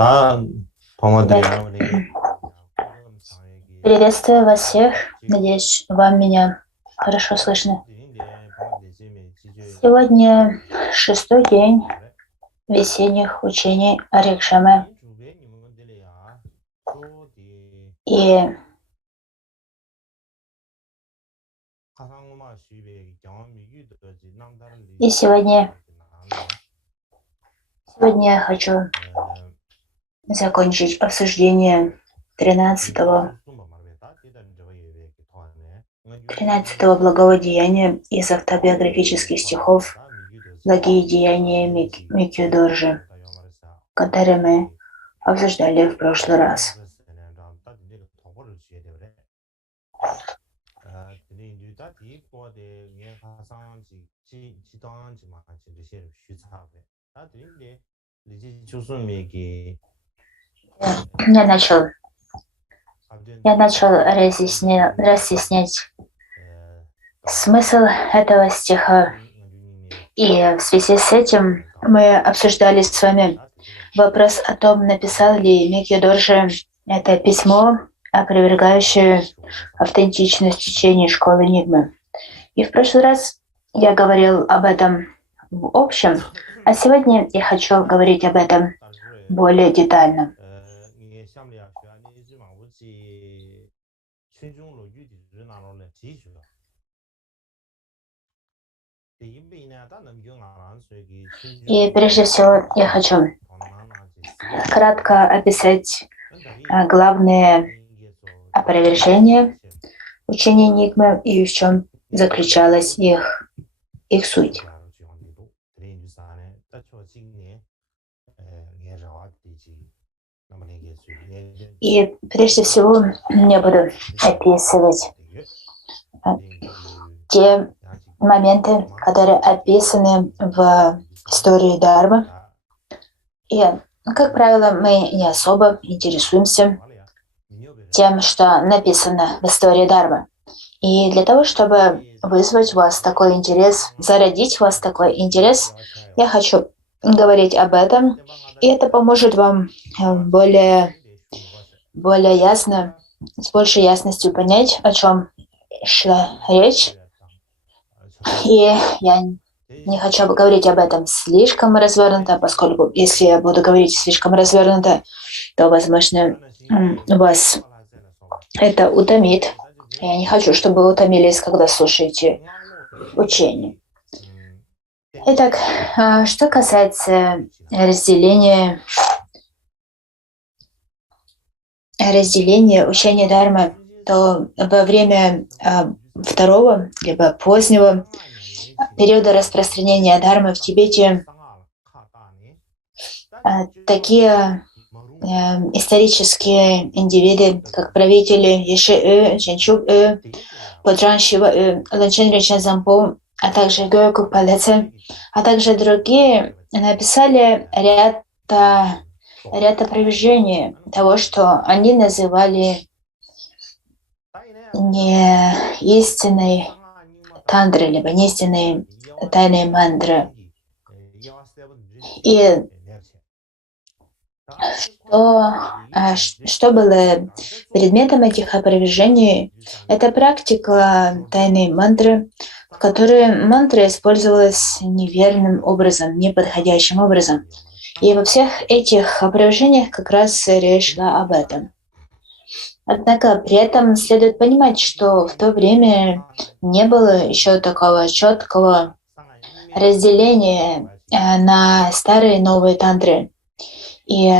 다 Ребят, помадрия приветствую вас всех. Надеюсь, вам меня хорошо слышно. Сегодня шестой день весенних учений Арикшамы. И сегодня я хочу закончить обсуждение 13-го благоводеяния из автобиографических стихов «Благие деяния Микью Доржи», которые мы обсуждали в прошлый раз. Я начал разъяснять смысл этого стиха, и в связи с этим мы обсуждали с вами вопрос о том, написал ли Микью Доржи это письмо, опровергающее автентичность учения школы Нигмы. И в прошлый раз я говорил об этом в общем, а сегодня я хочу говорить об этом более детально. И прежде всего я хочу кратко описать главные опровержения учения Нигмы и в чем заключалась их суть. И прежде всего я буду описывать те моменты, которые описаны в истории Дharma. И, как правило, мы не особо интересуемся тем, что написано в истории Дharma. И для того, чтобы вызвать у вас такой интерес, зародить у вас такой интерес, я хочу говорить об этом, и это поможет вам более ясно, с большей ясностью понять, о чем шла речь. И я не хочу говорить об этом слишком развернуто, поскольку если я буду говорить слишком развернуто, то, возможно, вас это утомит. Я не хочу, чтобы вы утомились, когда слушаете учение. Итак, что касается разделения учения Дharma, то во время второго, либо позднего периода распространения Дharмы в Тибете такие исторические индивиды, как правители Еши-Ы, Ченчук-Ы, Поджан Шива-Ы, Ланчен Ричен Зампо, а также Гёку Палеце, а также другие, написали ряд опровержений того, что они называли не истинной тантры, либо не истинной тайной мантры. И что было предметом этих опровержений? Это практика тайной мантры, в которой мантра использовалась неверным образом, неподходящим образом. И во всех этих опровержениях как раз речь шла об этом. Однако при этом следует понимать, что в то время не было еще такого четкого разделения на старые и новые тантры. И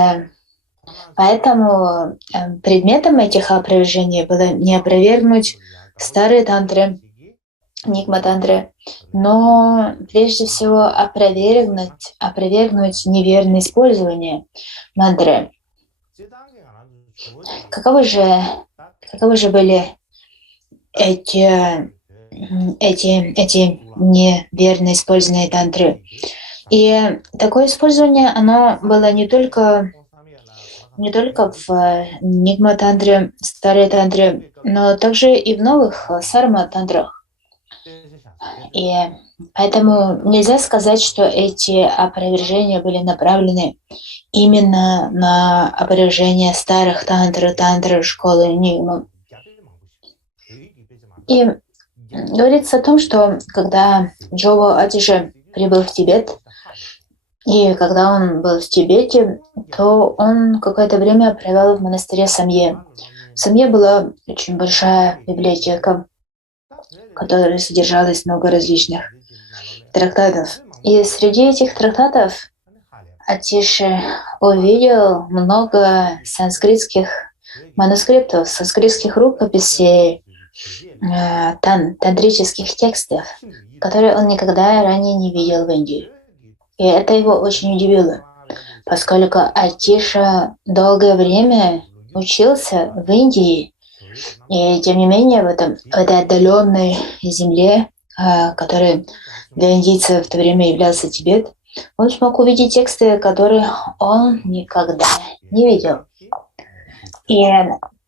поэтому предметом этих опровержений было не опровергнуть старые тантры, нигма-тантры, но прежде всего опровергнуть неверное использование мантры. Каковы же были эти неверно использованные тантры? И такое использование, оно было не только в нигма-тантре, старой тантре, но также и в новых сарма-тантрах. И Поэтому нельзя сказать, что эти опровержения были направлены именно на опровержение старых тантры школы Ньюма. И говорится о том, что когда Джово Адиже прибыл в Тибет, и когда он был в Тибете, то он какое-то время провел в монастыре Самье. В Самье была очень большая библиотека, в которой содержалось много различных трактатов. И среди этих трактатов Атише увидел много санскритских манускриптов, санскритских рукописей, тантрических текстов, которые он никогда ранее не видел в Индии. И это его очень удивило, поскольку Атиша долгое время учился в Индии, и тем не менее в этой отдаленной земле, которой для индийцев в то время являлся Тибет, он смог увидеть тексты, которые он никогда не видел. И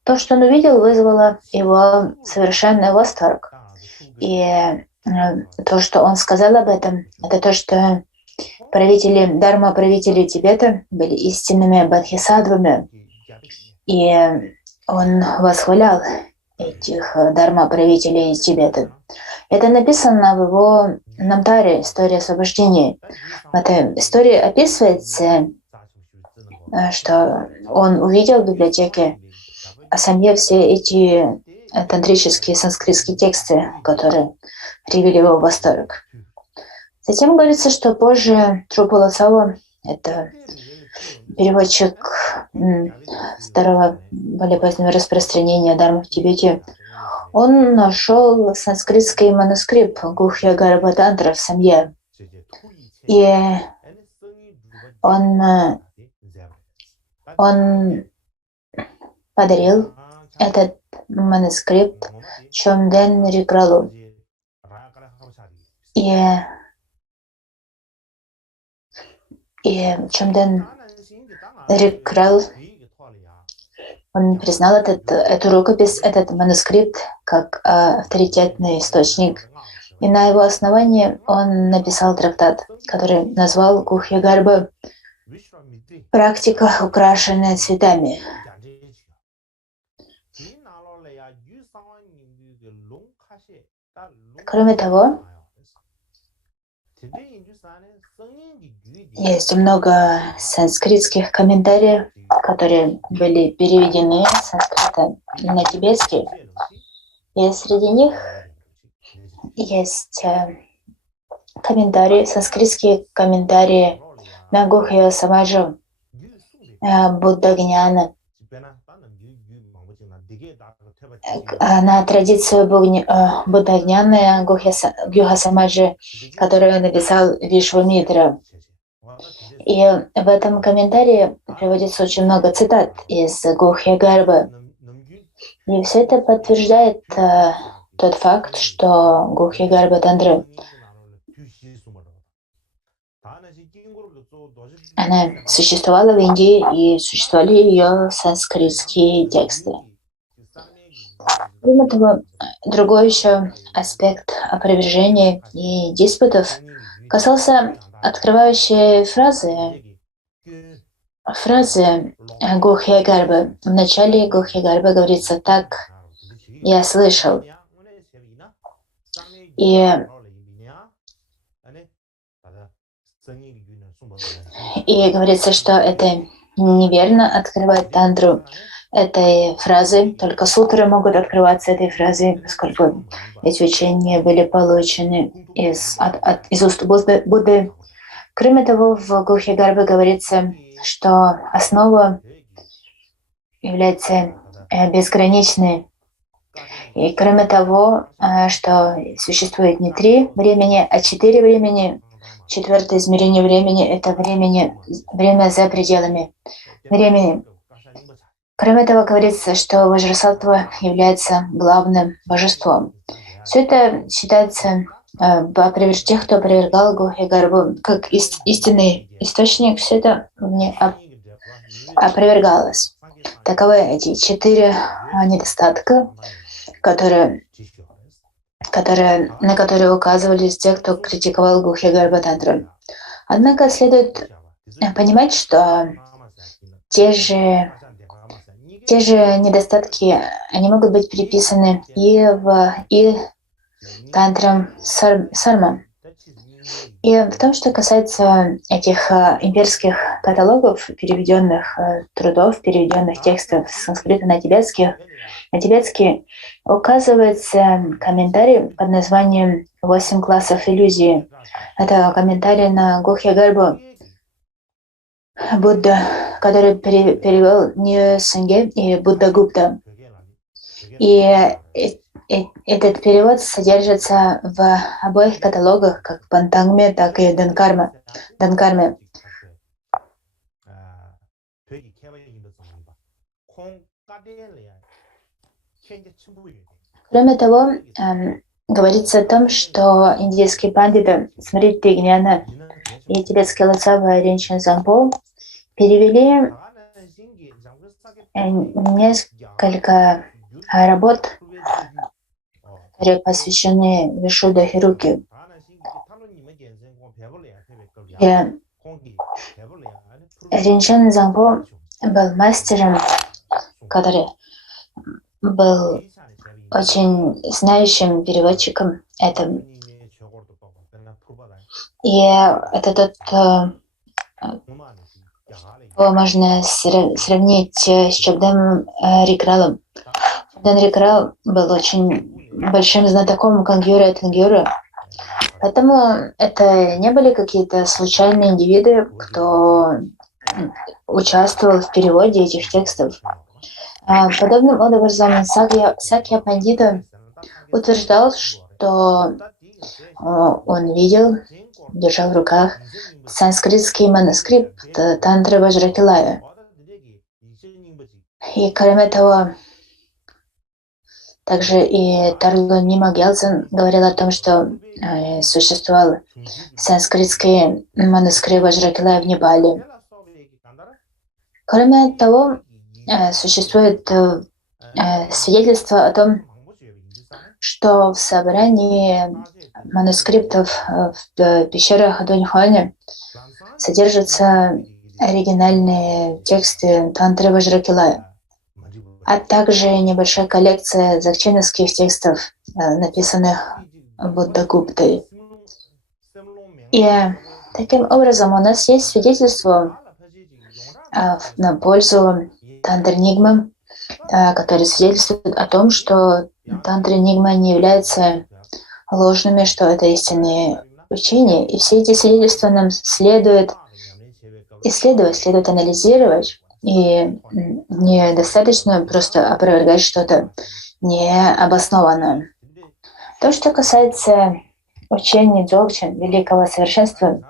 то, что он увидел, вызвало его совершенный восторг. И то, что он сказал об этом, это то, что правители Тибета были истинными бодхисаттвами. И он восхвалял этих дharma-правителей Тибета. Это написано в его Намтаре, «История освобождения». В этой истории описывается, что он увидел в библиотеке Асамье все эти тантрические санскритские тексты, которые привели его в восторг. Затем говорится, что позже Трупала Цао, это переводчик второго более позднего распространения дармы в Тибете, он нашел санскритский манускрипт Гухья Гарба Тантра в Самье. И он подарил этот манускрипт Чомден Рикралу. И Чомден Рикрал, он признал эту рукопись, этот манускрипт как авторитетный источник. И на его основании он написал трактат, который назвал Гухья Гарба «Практика, украшенная цветами». Кроме того, есть много санскритских комментариев, которые были переведены с санскрита на тибетский. И среди них есть комментарии, санскритские комментарии на Гухья Самаджа Буддагняна, на традицию Буддагняна Гюха Самаджи, которую написал Вишвамитра. И в этом комментарии приводится очень много цитат из Гухья Гарбы. И все это подтверждает тот факт, что Гухья Гарба Тантра, она существовала в Индии, и существовали ее санскритские тексты. Кроме того, другой еще аспект опровержения и диспутов касался открывающей фразы Гухья Гарбы. В начале Гухья Гарбы говорится «так я слышал». И говорится, что это неверно открывать тантру этой фразы. Только сутры могут открываться этой фразой, поскольку эти учения были получены из уст Будды. Кроме того, в Гухья Гарбе говорится, что основа является безграничной. И кроме того, что существует не 3 времени, а 4 времени. 4-е измерение времени — это время за пределами времени. Кроме того, говорится, что Ваджрасаттва является главным божеством. Все это считается тех, кто опровергал Гухья Гарбу как истинный источник, все это не опровергалось. Таковы эти 4 недостатка, которые на которые указывались те, кто критиковал Гухья Тантру. Однако следует понимать, что те же недостатки, они могут быть приписаны и тантрам сарма. И в том, что касается этих имперских каталогов, переведенных трудов, переведенных текстов с санскрита на тибетский указывается комментарий под названием «8 классов иллюзии». Это комментарий на Гухья Будда, который перевел Ньюсенге и Будда Гупта. И этот перевод содержится в обоих каталогах, как в Пантангме, так и Данкарме. Кроме того, говорится о том, что индийские пандиты Смрити Гняна и тибетский Лацава Ринчин Зампо перевели несколько работ, которые посвящены Вишудда Хируки. Ринчин Зампо был мастером, который был очень знающим переводчиком этого. И это тот, кого можно сравнить с Чабдом Рикралом. Чабдан Рикрал был очень большим знатоком Кангюра и Тангюра. Поэтому это не были какие-то случайные индивиды, кто участвовал в переводе этих текстов. Подобным образом Сакья Пандита утверждал, что он видел, держал в руках санскритский манускрипт Тантры Ваджракилая. И кроме того, также и Тарлу Нима Гелсен говорил о том, что существовал санскритский манускрипт Ваджракилая в Непале. Кроме того, существует свидетельство о том, что в собрании манускриптов в пещерах Дуньхуаня содержатся оригинальные тексты Тантры Ваджракилая, а также небольшая коллекция закчиновских текстов, написанных Будда Гуптой. И таким образом у нас есть свидетельство на пользу Тантра Нигмы, который свидетельствует о том, что Тантра Нигма не является ложными, что это истинные учения. И все эти свидетельства нам следует исследовать, следует анализировать. И недостаточно просто опровергать что-то необоснованное. То, что касается учения Дзогчен, великого совершенства,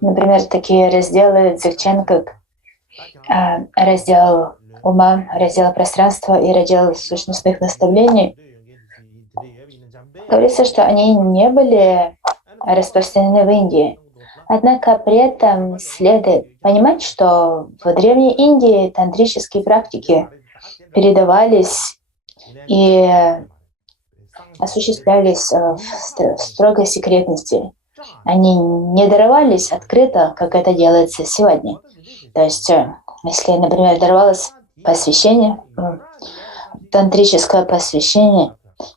например, такие разделы Дзогчен, как раздел ума, раздел пространства и раздел сущностных наставлений, говорится, что они не были распространены в Индии. Однако при этом следует понимать, что в Древней Индии тантрические практики передавались и осуществлялись в строгой секретности. Они не даровались открыто, как это делается сегодня. То есть, если, например, даровалось посвящение, тантрическое посвящение,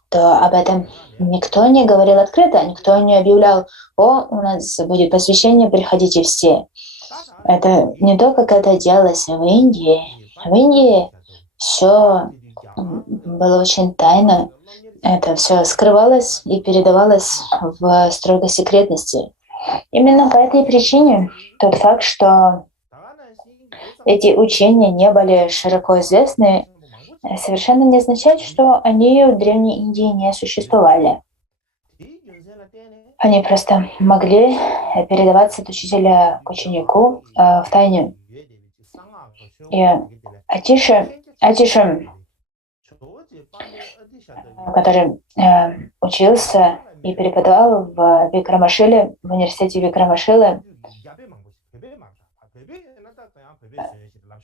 то об этом никто не говорил открыто, никто не объявлял: «О, у нас будет посвящение, приходите все». Это не то, как это делалось в Индии. В Индии все было очень тайно. Это все скрывалось и передавалось в строгой секретности. Именно по этой причине тот факт, что эти учения не были широко известны, совершенно не означает, что они в Древней Индии не существовали. Они просто могли передаваться от учителя к ученику в тайне. И Атиша, который учился и преподавал в Викрамашиле, в университете Викрамашилы,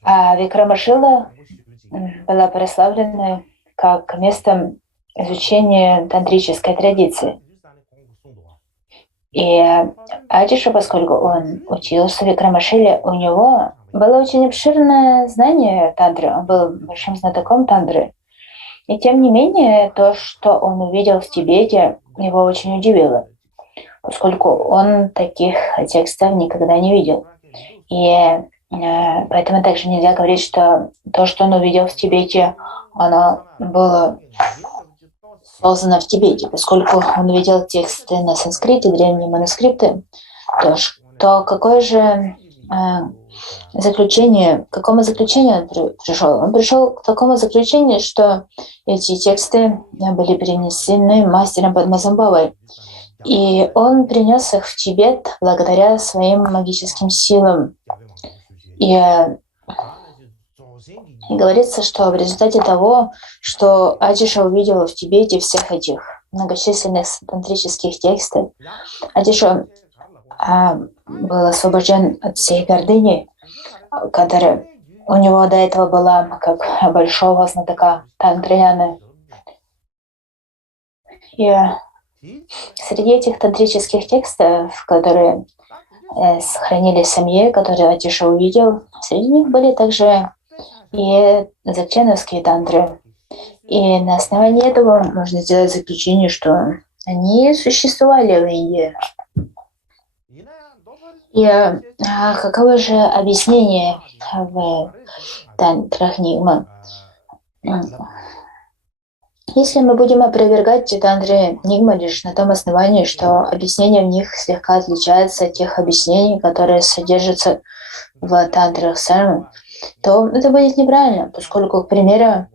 а Викрамашила была прославлена как местом изучение тантрической традиции. И Адиша, поскольку он учился в Викрамашиле, у него было очень обширное знание тантры, он был большим знатоком тантры. И тем не менее, то, что он увидел в Тибете, его очень удивило, поскольку он таких текстов никогда не видел. И поэтому также нельзя говорить, что то, что он увидел в Тибете, оно было создано в Тибете, поскольку он видел тексты на санскрите, древние манускрипты, то какое же заключение, к какому заключению он пришел? Он пришел к такому заключению, что эти тексты были перенесены мастером Падмасамбхавой, и он принес их в Тибет благодаря своим магическим силам. И говорится, что в результате того, что Адиша увидел в Тибете всех этих многочисленных тантрических текстов, Адиша был освобожден от всей гордыни, которая у него до этого была как большого знатока тантрияны. И среди этих тантрических текстов, которые сохранились в семье, которые Адиша увидел, среди них были также и дзогченовские тантры. И на основании этого можно сделать заключение, что они существовали в Индии. И каково же объяснение в тантрах Нигма? Если мы будем опровергать тантры Нигма лишь на том основании, что объяснение в них слегка отличается от тех объяснений, которые содержатся в тантрах Сармы, то это будет неправильно, поскольку, к примеру,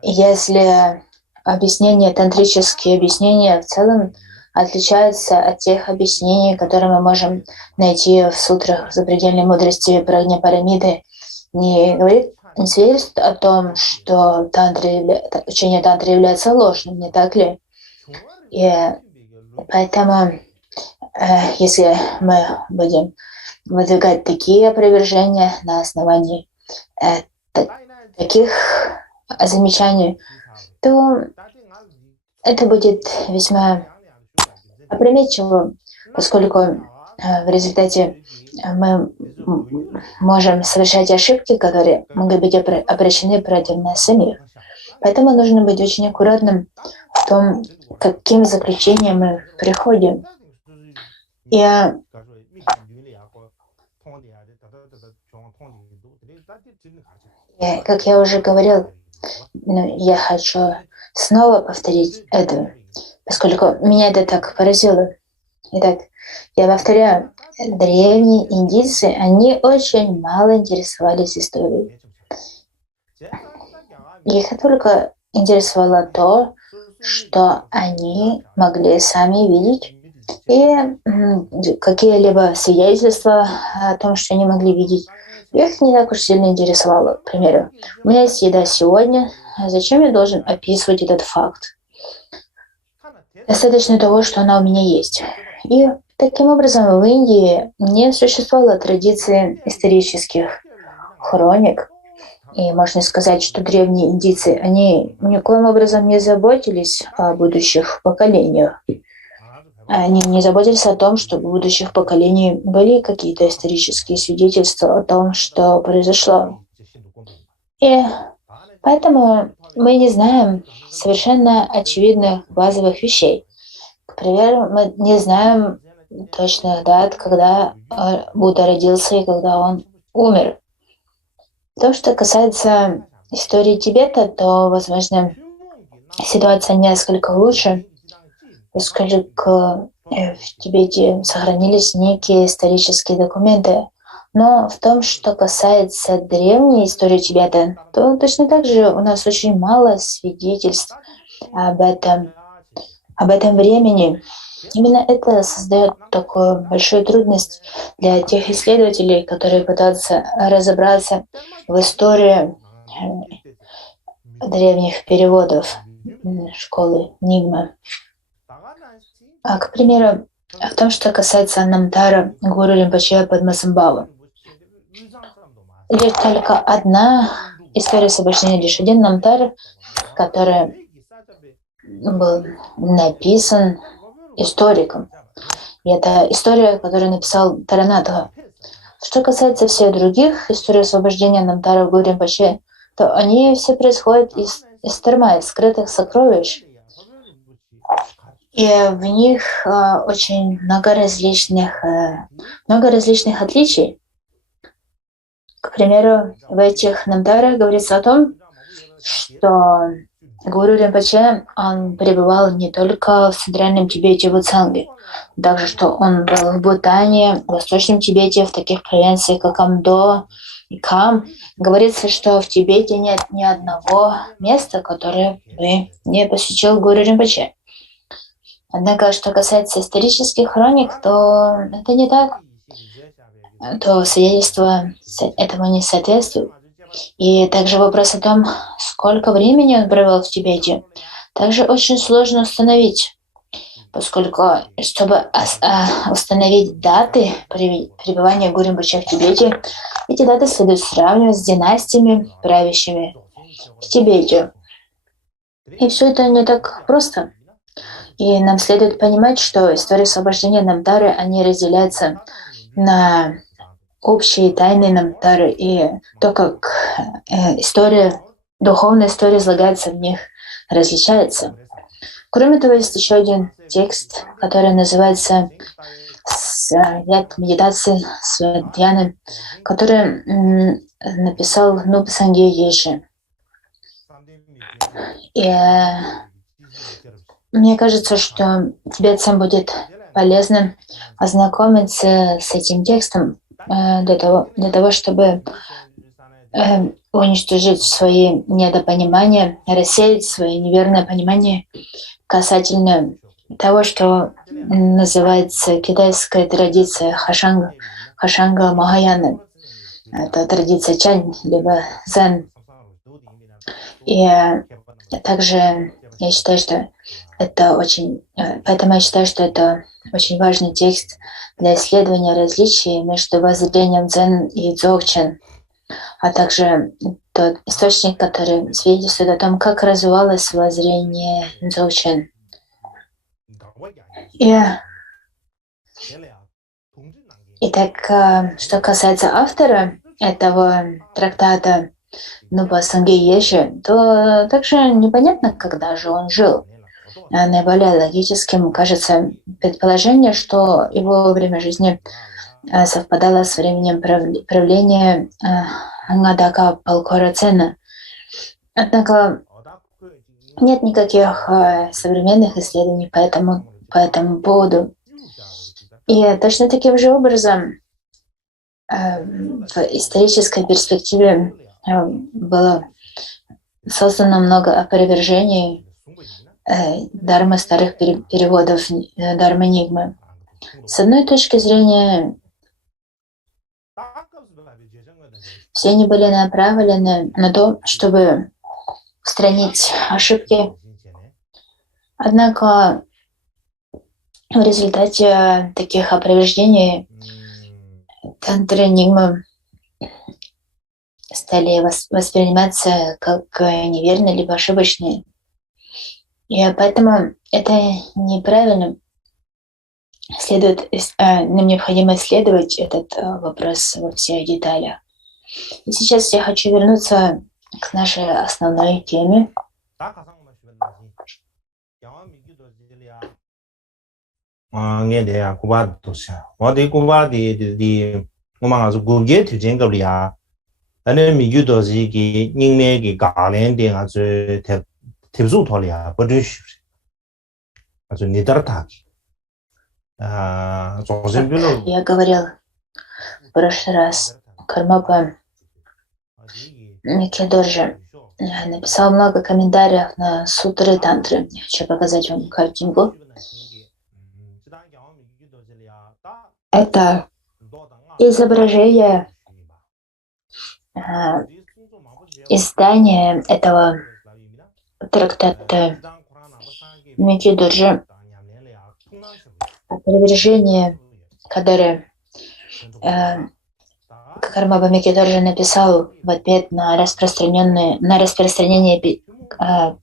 если тантрические объяснения в целом отличаются от тех объяснений, которые мы можем найти в сутрах запредельной мудрости Прагня-парамиды, не свидетельствует о том, что учение тантры является ложным, не так ли? И поэтому, если мы будем выдвигать такие опровержения на основании таких замечаний, то это будет весьма опрометчиво, поскольку в результате мы можем совершать ошибки, которые могут быть обращены против нас самих. Поэтому нужно быть очень аккуратным в том, к каким заключениям мы приходим. И как я уже говорил, я хочу снова повторить это, поскольку меня это так поразило. Итак, я повторяю, древние индийцы, они очень мало интересовались историей. Их только интересовало то, что они могли сами видеть, и какие-либо свидетельства о том, что они могли видеть, их не так уж сильно интересовало. К примеру, у меня есть еда сегодня, зачем я должен описывать этот факт? Достаточно того, что она у меня есть. И таким образом в Индии не существовало традиции исторических хроник. И можно сказать, что древние индийцы, они никоим образом не заботились о будущих поколениях. Они не заботились о том, чтобы у будущих поколений были какие-то исторические свидетельства о том, что произошло. И поэтому мы не знаем совершенно очевидных базовых вещей. К примеру, мы не знаем точных дат, когда Будда родился и когда он умер. То, что касается истории Тибета, то, возможно, ситуация несколько лучше, поскольку в Тибете сохранились некие исторические документы. Но в том, что касается древней истории Тибета, то точно так же у нас очень мало свидетельств об этом времени. Именно это создает такую большую трудность для тех исследователей, которые пытаются разобраться в истории древних переводов школы Нигма. К примеру, в том, что касается Намтара Гуру Ринпоче Падмасамбхавы. Лишь только одна история с обращением, лишь один Намтар, который был написан историком. И это история, которую написал Таранатха. Что касается всех других историй освобождения Намтара в Гуринпаче, то они все происходят из терма, из скрытых сокровищ. И в них очень много различных отличий. К примеру, в этих Намтарах говорится о том, что Гуру Ринпоче, он пребывал не только в Центральном Тибете, в Уцанге, также, что он был в Бутане, в Восточном Тибете, в таких провинциях, как Амдо и Кам. Говорится, что в Тибете нет ни одного места, которое бы не посетил Гуру Ринпоче. Однако, что касается исторических хроник, то это не так. То свидетельства этому не соответствуют. И также вопрос о том, сколько времени он провел в Тибете, также очень сложно установить, поскольку, чтобы установить даты пребывания Гуру Ринпоче в Тибете, эти даты следует сравнивать с династиями, правящими в Тибете. И все это не так просто. И нам следует понимать, что истории освобождения Намтары, они разделяются на общие тайные Намтары, и то, как духовная история излагается в них, различается. Кроме того, есть еще один текст, который называется «Яд медитации Святьяны», который написал Нупа Сангья Еши. И мне кажется, что тибетцам будет полезно ознакомиться с этим текстом для того, чтобы уничтожить свои недопонимания, рассеять свои неверные понимания касательно того, что называется китайская традиция Хашанга Махаяны. Это традиция Чань, либо Зен. И также я считаю, что это поэтому я считаю, что это очень важный текст для исследования различий между воззрением Дзен и Дзогчен, а также тот источник, который свидетельствует о том, как развивалось воззрение Дзогчен. Итак, что касается автора этого трактата Нупа Сангья Еши, то также непонятно, когда же он жил. Наиболее логическим кажется предположение, что его время жизни совпадало с временем правления Нгадака Палкорацена. Однако нет никаких современных исследований по этому поводу. И точно таким же образом в исторической перспективе было создано много опровержений дармы старых переводов Дармы Нигмы. С одной точки зрения, все они были направлены на то, чтобы устранить ошибки. Однако в результате таких опровержений тантры Нигмы стали восприниматься как неверные либо ошибочные. И поэтому это неправильно. Нам необходимо исследовать этот вопрос во всех деталях. И сейчас я хочу вернуться к нашей основной теме. Я говорил в прошлый раз, Кармапа Микедоржи написал много комментариев на сутры тантры. Я хочу показать вам картинку. Это изображение издания этого трактата Микедоржи, опровержение, которое Кармапа Микедоржи написал в ответ на распространение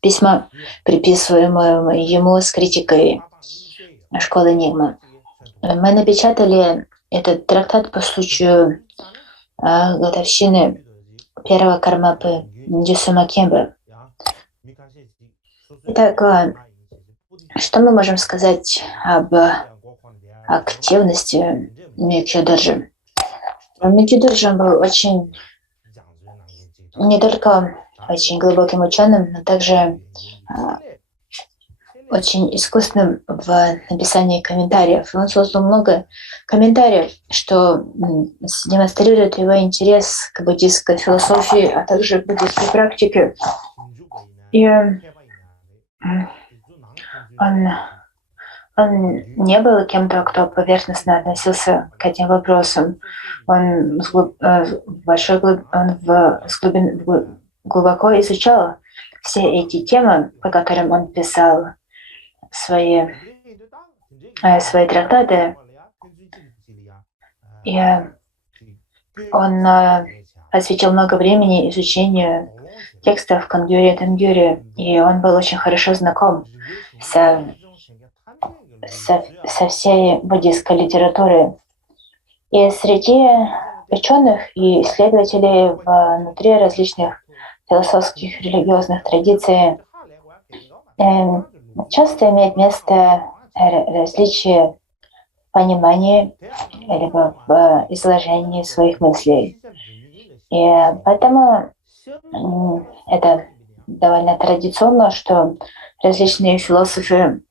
письма, приписываемого ему с критикой школы Нигма. Мы напечатали этот трактат по случаю годовщины первого Кармапы Дюсума Кембы. Итак, что мы можем сказать об активности Миккё Доржи? Миккё Доржи был не только очень глубоким ученым, но также очень искусным в написании комментариев. Он создал много комментариев, что демонстрирует его интерес к буддистской философии, а также к буддистской практике. И он не был кем-то, кто поверхностно относился к этим вопросам. Он глубоко изучал все эти темы, по которым он писал свои трактаты. И он посвятил много времени изучению текстов Кангюри и Тенгюри, и он был очень хорошо знаком со всей буддистской литературой. И среди ученых и исследователей внутри различных философских религиозных традиций часто имеет место различия понимания либо в изложении своих мыслей. И поэтому это довольно традиционно, что различные философы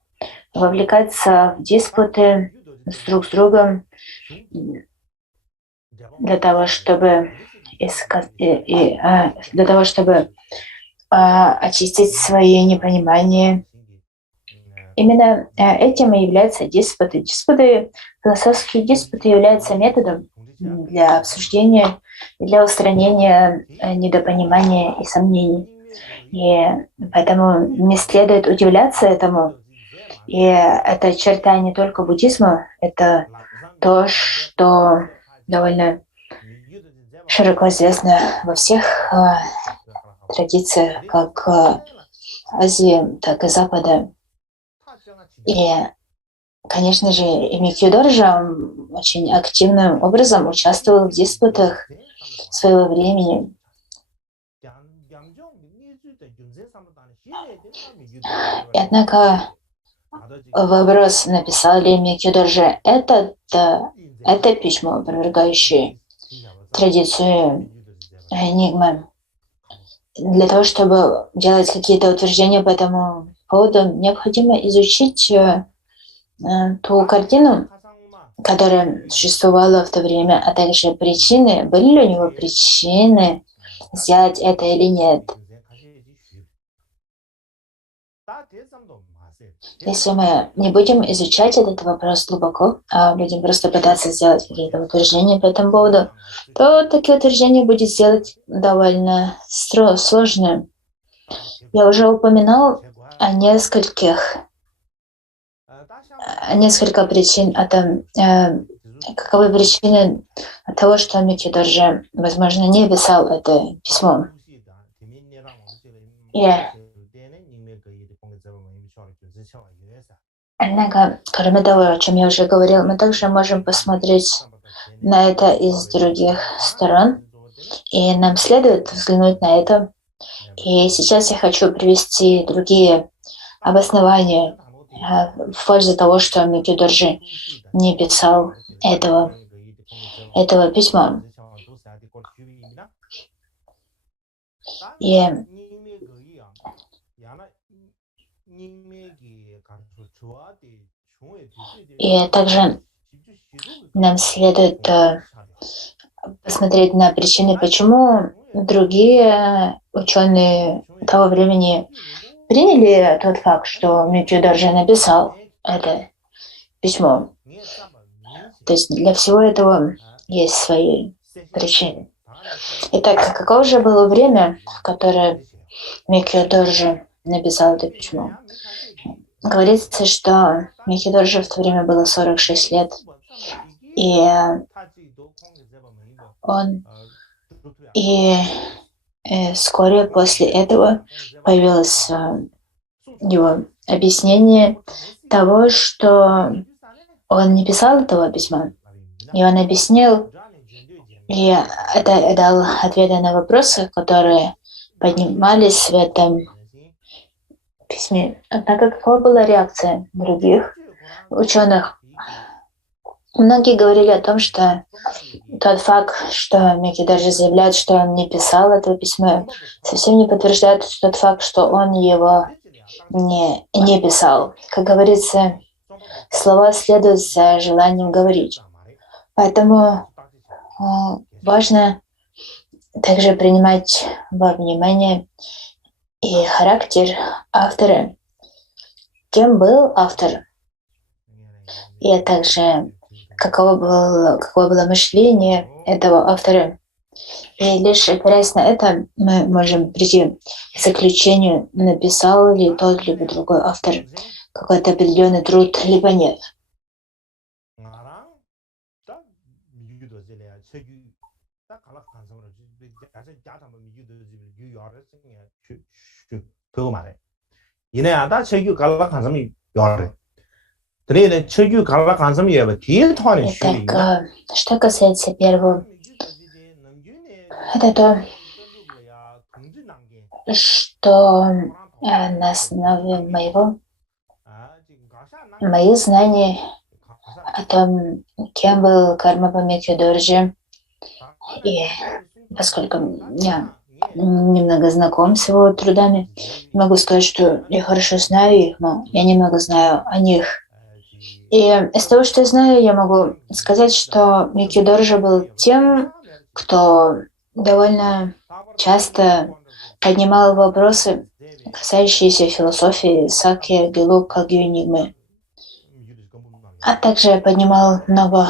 вовлекаются в диспуты друг с другом для того, чтобы очистить свои непонимания. Именно этим и являются диспуты. Философские диспуты являются методом для обсуждения и для устранения недопонимания и сомнений. И поэтому не следует удивляться этому. И это черта не только буддизма, это то, что довольно широко известно во всех традициях, как Азии, так и Запада. И, конечно же, и Миккё Доржи очень активным образом участвовал в диспутах своего времени. И однако вопрос, написал ли Миккё Доржи это письмо, опровергающее традицию Нигмы. Для того, чтобы делать какие-то утверждения по этому поводу, необходимо изучить ту картину, которая существовала в то время, а также причины, были ли у него причины сделать это или нет. Если мы не будем изучать этот вопрос глубоко, а будем просто пытаться сделать какие-то утверждения по этому поводу, то такие утверждения будет сделать довольно сложно. Я уже упоминал о несколько причин, каковы причины того, что Миккё Доржи, возможно, не писал это письмо. Однако, кроме того, о чем я уже говорил, мы также можем посмотреть на это из других сторон, и нам следует взглянуть на это. И сейчас я хочу привести другие обоснования в пользу того, что Миккё Доржи не писал этого письма. И также нам следует посмотреть на причины, почему другие ученые того времени приняли тот факт, что Миккё Доржи написал это письмо. То есть для всего этого есть свои причины. Итак, каково же было время, в которое Миккё Доржи написал это письмо? Говорится, что Миккё Доржи в то время было 46 лет, и вскоре после этого появилось его объяснение того, что он не писал этого письма. И он объяснил, и это дал ответы на вопросы, которые поднимались в этом письме. Однако какова была реакция других ученых? Многие говорили о том, что тот факт, что Микки-Доржи заявляет, что он не писал этого письма, совсем не подтверждает тот факт, что он его не писал. Как говорится, слова следуют за желанием говорить. Поэтому важно также принимать во внимание и характер автора, кем был автор, и также каково было мышление этого автора. И лишь опираясь на это, мы можем прийти к заключению, написал ли тот либо другой автор какой-то определенный труд, либо нет. Итак, что касается первого, это то, что на основе моих знаний о том, кем был Кармапа Микки-Доржи, и поскольку я немного знаком с его трудами, могу сказать, что я хорошо знаю их, но я немного знаю о них. И из того, что я знаю, я могу сказать, что Микки-Доржи был тем, кто довольно часто поднимал вопросы, касающиеся философии Сакья, Гелук, Кагью-Нигмы, а также поднимал много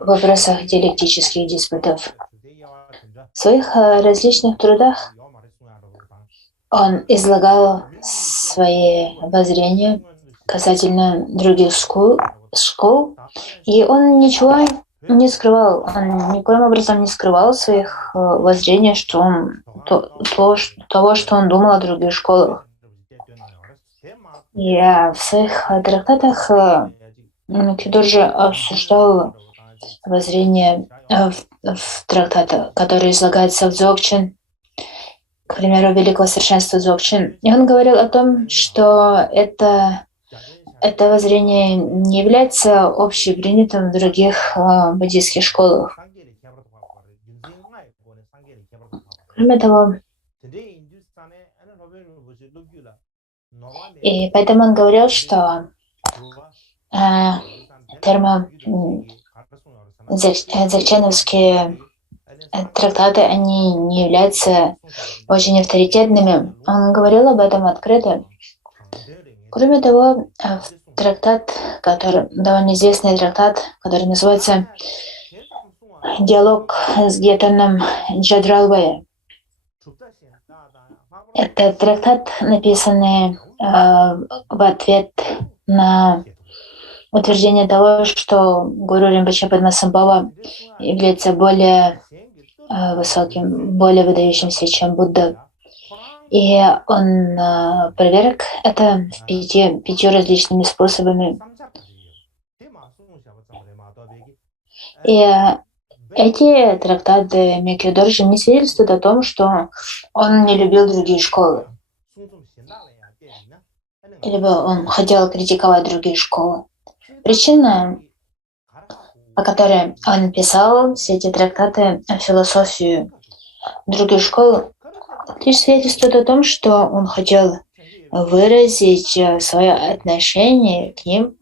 вопросов диалектических диспутов. В своих различных трудах он излагал свои воззрения касательно других школ, и он ничего не скрывал, он никоим образом не скрывал своих воззрений, того, что он думал о других школах. И в своих трактатах Микки-Доржи обсуждал воззрение в трактатах, которые излагаются в Дзогчен, к примеру, Великого Совершенства Дзогчен. И он говорил о том, что это воззрение не является общепринятым в других буддийских школах. Кроме того, и поэтому он говорил, что дзогченовские трактаты, они не являются очень авторитетными. Он говорил об этом открыто. Кроме того, трактат, довольно известный трактат, который называется «Диалог с Гетаном Джадралбая». Это трактат, написанный в ответ на утверждение того, что Гуру Ринпоче Падмасамбхава является более высоким, более выдающимся, чем Будда. И он проверк это пятью различными способами. И эти трактаты Микки-Доржи не свидетельствуют о том, что он не любил другие школы, либо он хотел критиковать другие школы. Причина, по которой он писал все эти трактаты о философии других школ, лишь свидетельствует о том, что он хотел выразить свое отношение к ним.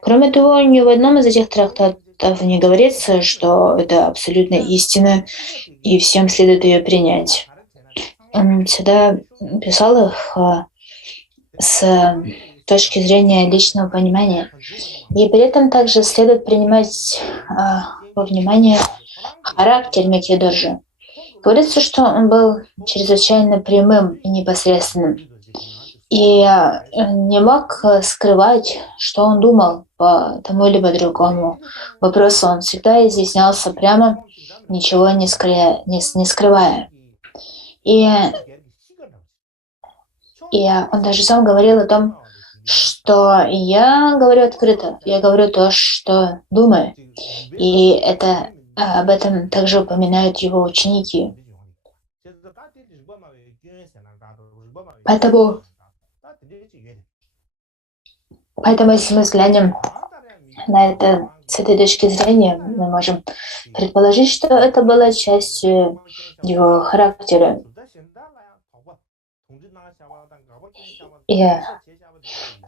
Кроме того, ни в одном из этих трактатов не говорится, что это абсолютная истина, и всем следует ее принять. Он всегда писал их с точки зрения личного понимания. И при этом также следует принимать во внимание характер Микки-Доржи. Говорится, что он был чрезвычайно прямым и непосредственным. И не мог скрывать, что он думал по тому либо другому вопросу. Он всегда изъяснялся прямо, ничего не скрывая. И, и он даже сам говорил о том, что я говорю открыто, я говорю то, что думаю. И об этом также упоминают его ученики. Поэтому, если мы взглянем на это с этой точки зрения, мы можем предположить, что это была частью его характера. И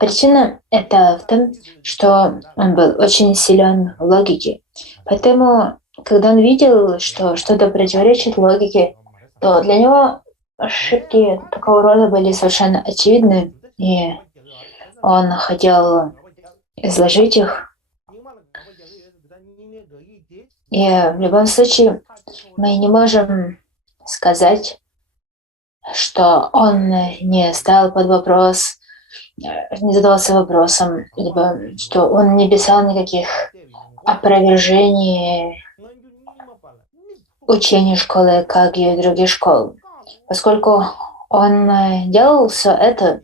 причина это в том, что он был очень силен в логике. Поэтому, когда он видел, что что-то противоречит логике, то для него ошибки такого рода были совершенно очевидны, и он хотел изложить их. И в любом случае мы не можем сказать, что он не ставил под вопрос, не задавался вопросом, либо что он не писал никаких опровержений учений школы, как и других школ. Поскольку он делал все это,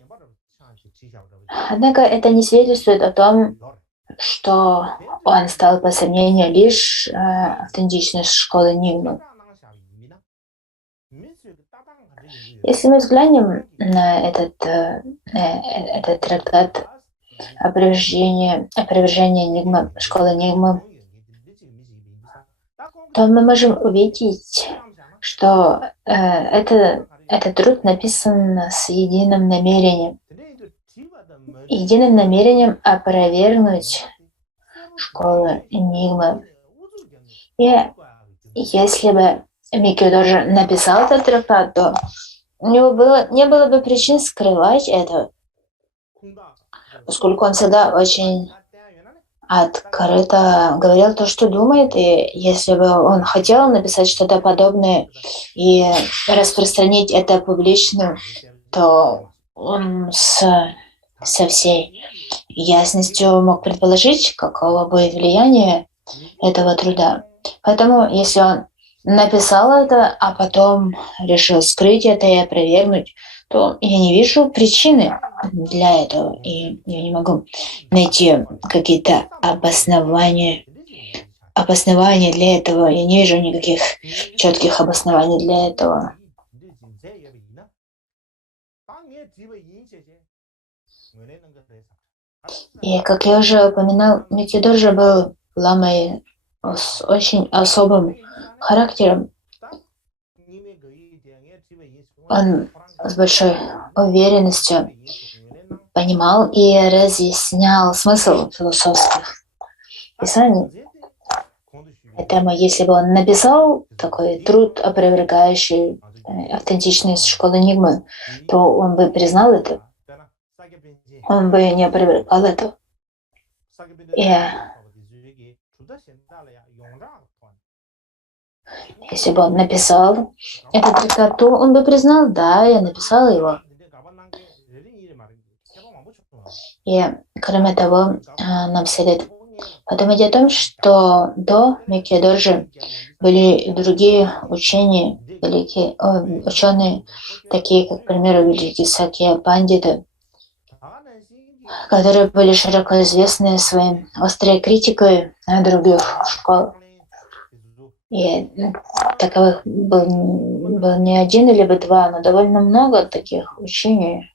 однако это не свидетельствует о том, что он стал по сомнению лишь автентичностью школы Нигмы. Если мы взглянем на этот трактат опровержения Нигмы, школы Нигмы, то мы можем увидеть, что этот труд написан с единым намерением опровергнуть школу Нигмы. И если бы Микио Доржи написал этот трактат, то у него не было бы причин скрывать это, поскольку он всегда очень открыто говорил то, что думает, и если бы он хотел написать что-то подобное и распространить это публично, то он со всей ясностью мог предположить, каково будет влияние этого труда. Поэтому, если он написал это, а потом решил скрыть это и опровергнуть, то я не вижу причины для этого, и я не могу найти какие-то обоснования для этого. Я не вижу никаких четких обоснований для этого. И, как я уже упоминал, Микио Доржи был ламой с очень особым характером. Он с большой уверенностью понимал и разъяснял смысл философских писаний. Поэтому, если бы он написал такой труд, опровергающий автентичность школы Нигмы, то он бы признал это. Он бы не опровергал это. И если бы он написал этот трактат, то он бы признал, да, я написал его. И, кроме того, нам следует подумать о том, что до Микио Доржи были и другие великие ученые, такие как, к примеру, великий Сакья Пандита, которые были широко известны своей острой критикой других школ. И таковых был не один или два, но довольно много таких учений.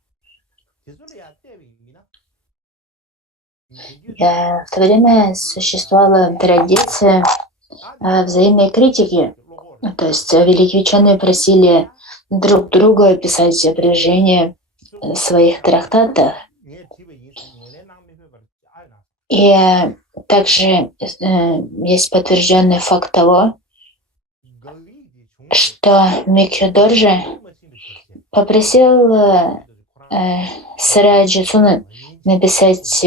И в то время существовала традиция взаимной критики. То есть великие ученые просили друг друга писать опровержения в своих трактатах. И также есть подтвержденный факт того, что Микио Доржи попросил Сара Джицуна написать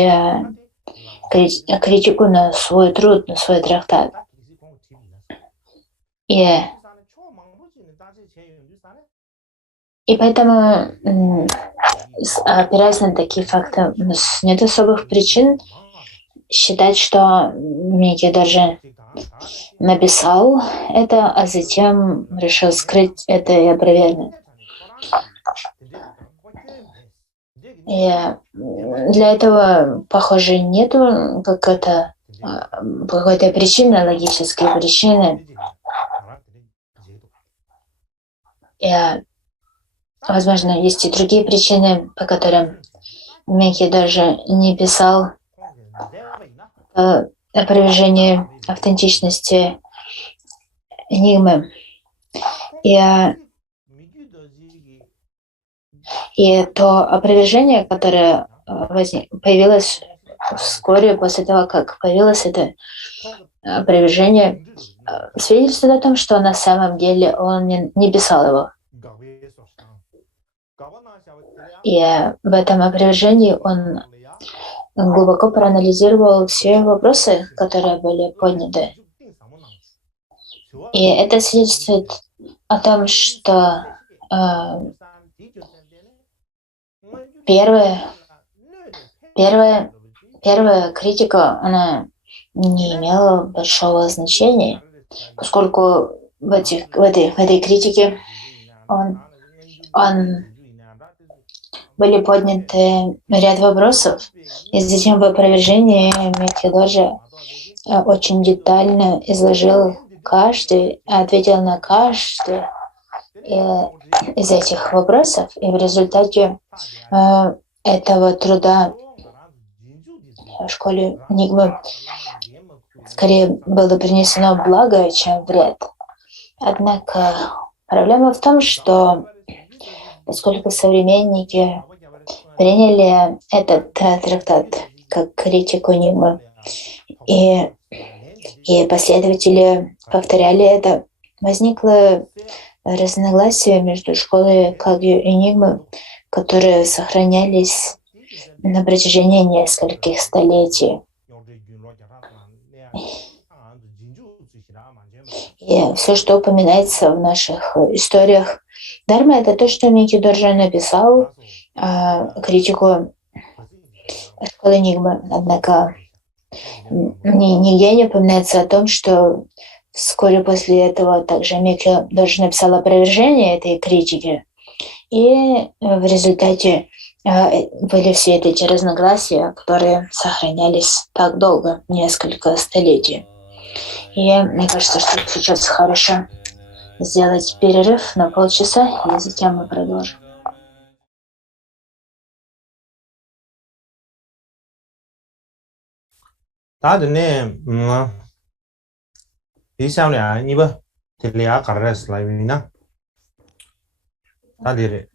критику на свой труд, на свой трактат. И поэтому, опираясь на такие факты, у нас нет особых причин считать, что Микио Доржи написал это, а затем решил скрыть это и опровергнуть. И для этого, похоже, нету какой-то причины, логической причины. И, возможно, есть и другие причины, по которым Микки даже не писал опровержение автентичности Энигмы. И то опровержение, которое появилось вскоре после того, как появилось это опровержение, свидетельствует о том, что на самом деле он не писал его. И в этом опровержении он глубоко проанализировал все вопросы, которые были подняты. И это свидетельствует о том, что первая критика, она не имела большого значения, поскольку в этой критике были подняты ряд вопросов, и затем в опровержении Микки даже очень детально изложил каждый, ответил на каждый из этих вопросов, и в результате этого труда в школе Энигмы скорее было принесено благо, чем вред. Однако проблема в том, что поскольку современники приняли этот трактат как критику Энигмы, и последователи повторяли это, возникло разногласие между школой Кагью и Энигмы, которые сохранялись на протяжении нескольких столетий. И все, что упоминается в наших историях Дharma, это то, что Микки Доржи написал критику школы Энигмы. Однако нигде не упоминается о том, что вскоре после этого также Микки Доржи написал опровержение этой критики. И в результате были все эти разногласия, которые сохранялись так долго, несколько столетий. И мне кажется, что сейчас хорошо сделать перерыв на полчаса, и затем мы продолжим. 다들 이상이야 이거 들려야 가르스 라이브나 다들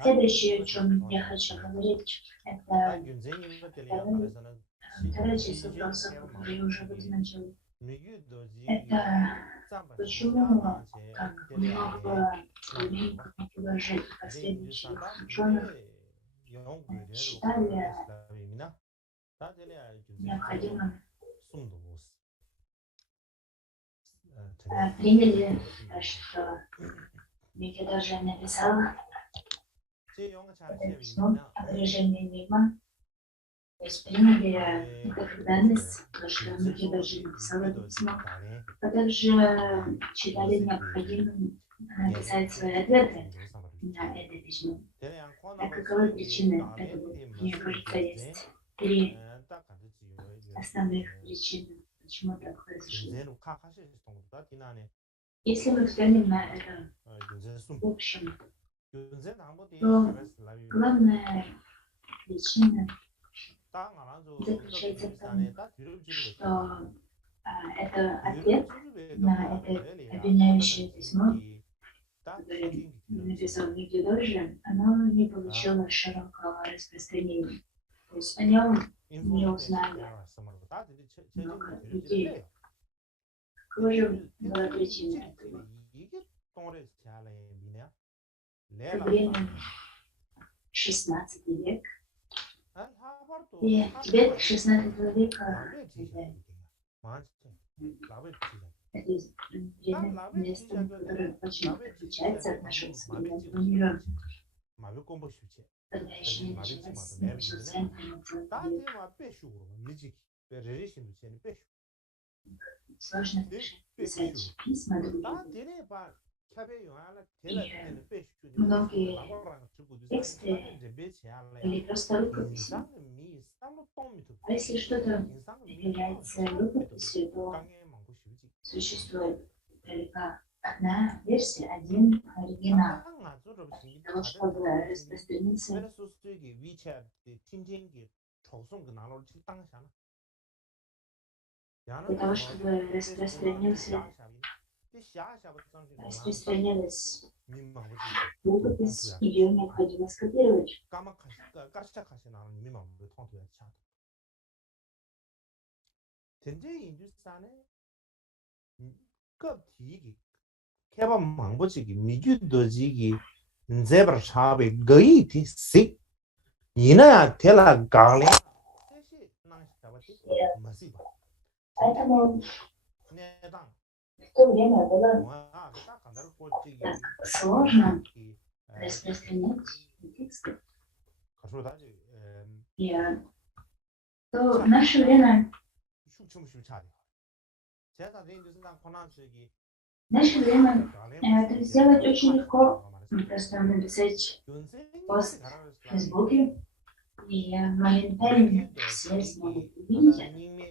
Следующее, о чем я хочу говорить, это вторая часть вопросов, которые я уже обозначил. Это почему так много людей, как Микки последующих ученых, считали необходимым, приняли, что Микки даже написал это письмо опровержение Энигма, то есть приняли как данность, что Микки даже написал это письмо, а также считали необходимым написать свои ответы на это письмо. А каковы причины этого? Мне кажется, есть 3 основных причины, почему так произошло. Если мы взглянем на это в общем, то главная причина заключается в том, что это ответ на это обвиняющее письмо, которое написал Микки Доржи, оно не получило широкого распространения. То есть о нем не узнали много людей. Какова же была причина этого? Это время 16 век. И Тибет 16 века это древнее место, которое очень отличается от нашего современного мира. Когда еще не начался сложно писать письма друг другу. И многие тексты или просто рукописи. А если что-то является рукописью, то существует только одна версия, один оригинал. Для того, чтобы распространиться, для того, чтобы распространялась рукопись, ее необходимо скопировать. 개발 망보지기 미규도지기 제버 샤베 거이티 식 이나 텔라 강레 Поэтому в то время было сложно распространять тексты. И то в наше время это сделать очень легко. Просто написать пост в Фейсбуке, и моментально все смогут увидеть это.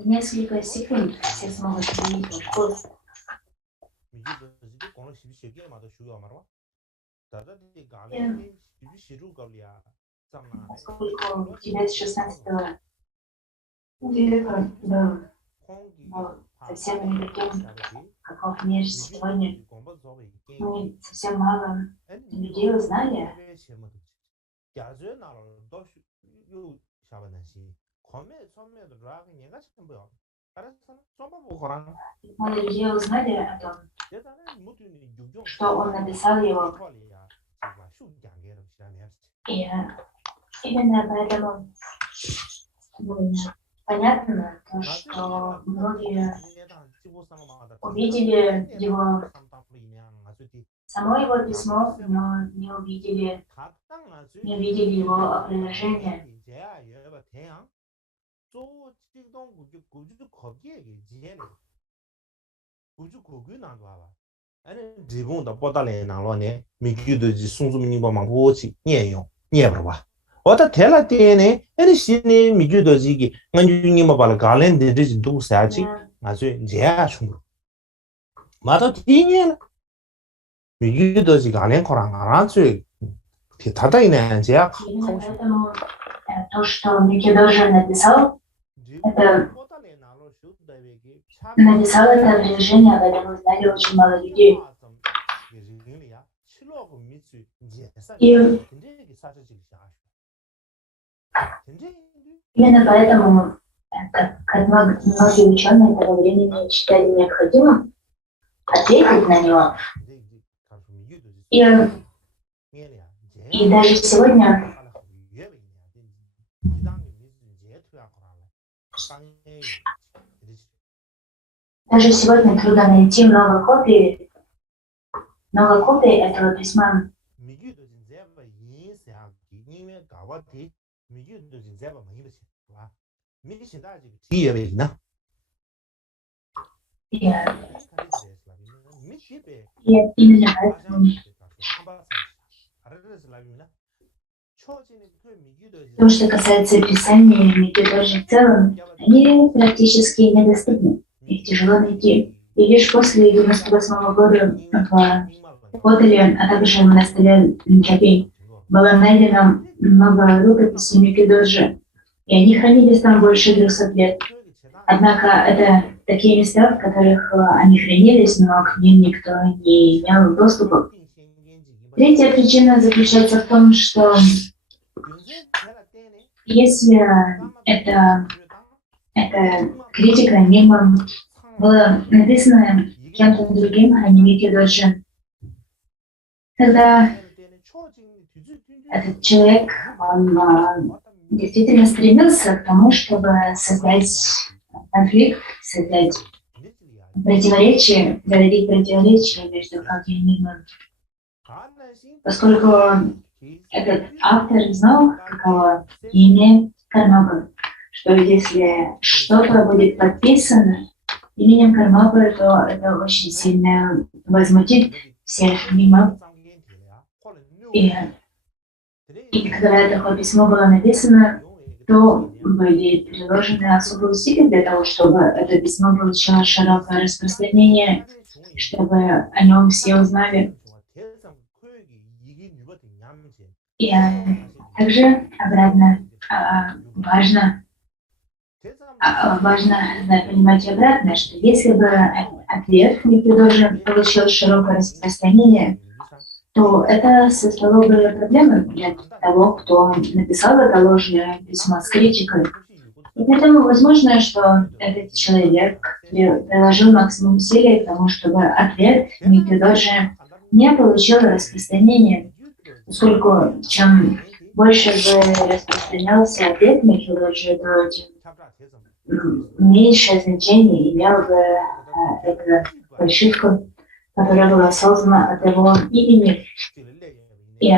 В несколько секунд все смогут увидеть ваш пост. Поскольку Тибет 16 века был совсем не таким, каков мир сегодня. Мы совсем мало людей узнали. Мало людей узнали о том, что он написал его. И именно поэтому понятно, то, что многие увидели его, само его письмо, но не увидели его опровержение. 어다 텔라테네 에리시네 미주도지기 만주니마 발 갈렌데지 두사지 아주 제야 충분 마도 티니엔 미주도지 갈렌 거랑 아주 다다이네 제야 Поэтому то, что Микидожи написал это опровержение, об этом узнали очень мало людей. И именно поэтому, как многие ученые того времени считали необходимым ответить на него. И даже сегодня трудно найти много копий этого письма. И именно поэтому то, что касается писания Микидожи в целом, они практически недоступны. Их тяжело найти. И лишь после 98 года в Подоле, а также в монастыре Нчапи было найдено много рукописей Микидожи, и они хранились там больше 300 лет. Однако это такие места, в которых они хранились, но к ним никто не имел доступа. Третья причина заключается в том, что если эта критика мимо была написана кем-то другим, а не Микидожи, тогда этот человек, он действительно стремился к тому, чтобы создать конфликт, создать противоречие, зародить противоречие между Калки и Нигмой. Поскольку этот автор знал, каково имя Кармапы, что если что-то будет подписано именем Кармапы, то это очень сильно возмутит всех Нигмов. И когда такое письмо было написано, то были приложены особые усилия для того, чтобы это письмо получило широкое распространение, чтобы о нем все узнали. И также обратно важно понимать обратно, что если бы ответ Микки получил широкое распространение, то это создало бы проблемы для того, кто написал это ложное письмо с критикой. И поэтому возможно, что этот человек приложил максимум усилий к тому, чтобы ответ Микки не получил распространения, поскольку чем больше бы распространялся ответ Микки то тем меньшее значение имел бы эта фальшивка, которая была создана от его имени. И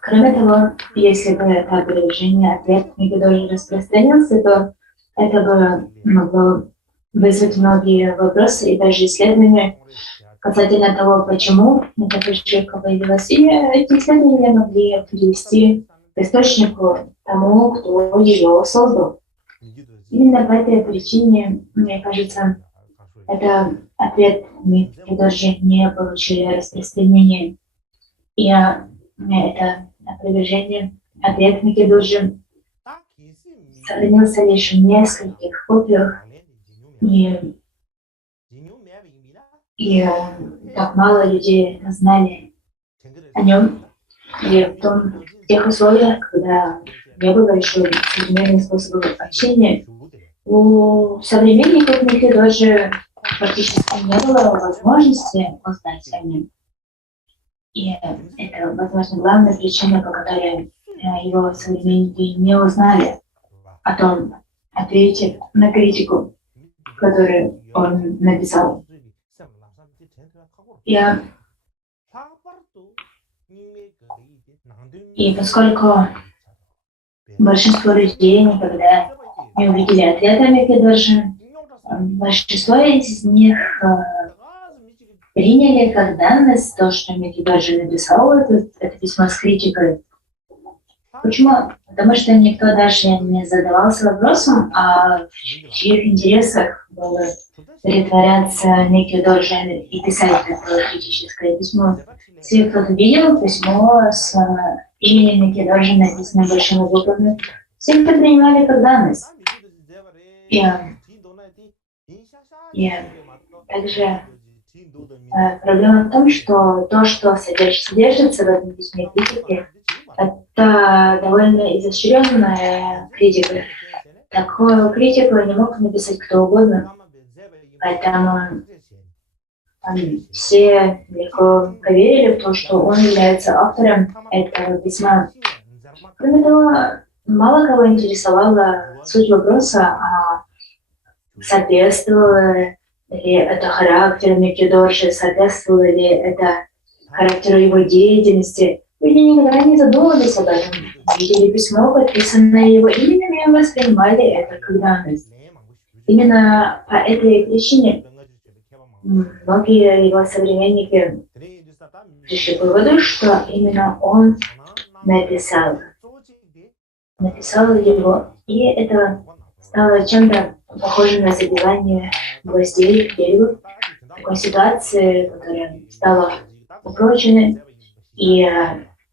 кроме того, если бы это приложение ответ Микки распространился, то это бы могло вызвать многие вопросы и даже исследования касательно того, почему эта фальшивка появилась. И эти исследования могли привести к источнику тому, кто ее создал. Именно по этой причине, мне кажется, это ответ Микки не получили распространения. И это опровержение ответ Микки сохранился лишь в нескольких копиях, и так мало людей знали о нем, и в тех условиях, когда не было еще современных способов общения, у современников Микки практически не было возможности узнать о нем. И это, возможно, главная причина, по которой его современники не узнали о том ответе на критику, которую он написал. И поскольку большинство людей никогда не увидели ответа Микки, большинство из них приняли как данность то, что Микки написал это письмо с критикой. Почему? Потому что никто даже не задавался вопросом, в чьих интересах было притворяться Микки и писать такое критическое письмо. Если кто-то видел письмо с именем Микки написанное большими буквами, все это принимали как данность. И также проблема в том, что то, что содержится в этом письме критики, это довольно изощренная критика. Такую критику не мог написать кто угодно. Поэтому все легко поверили в то, что он является автором этого письма. Кроме того, мало кого интересовала суть вопроса, соответствовало ли это характеру Микки, соответствовало ли это характеру его деятельности. Люди никогда не задумывались об этом. Видели письмо, подписанное его именем, и воспринимали это как данность. Именно по этой причине многие его современники пришли к выводу, что именно он написал его, и это стало чем-то похожим на забивание гвоздей в дерево, такой ситуации, которая стала упроченной и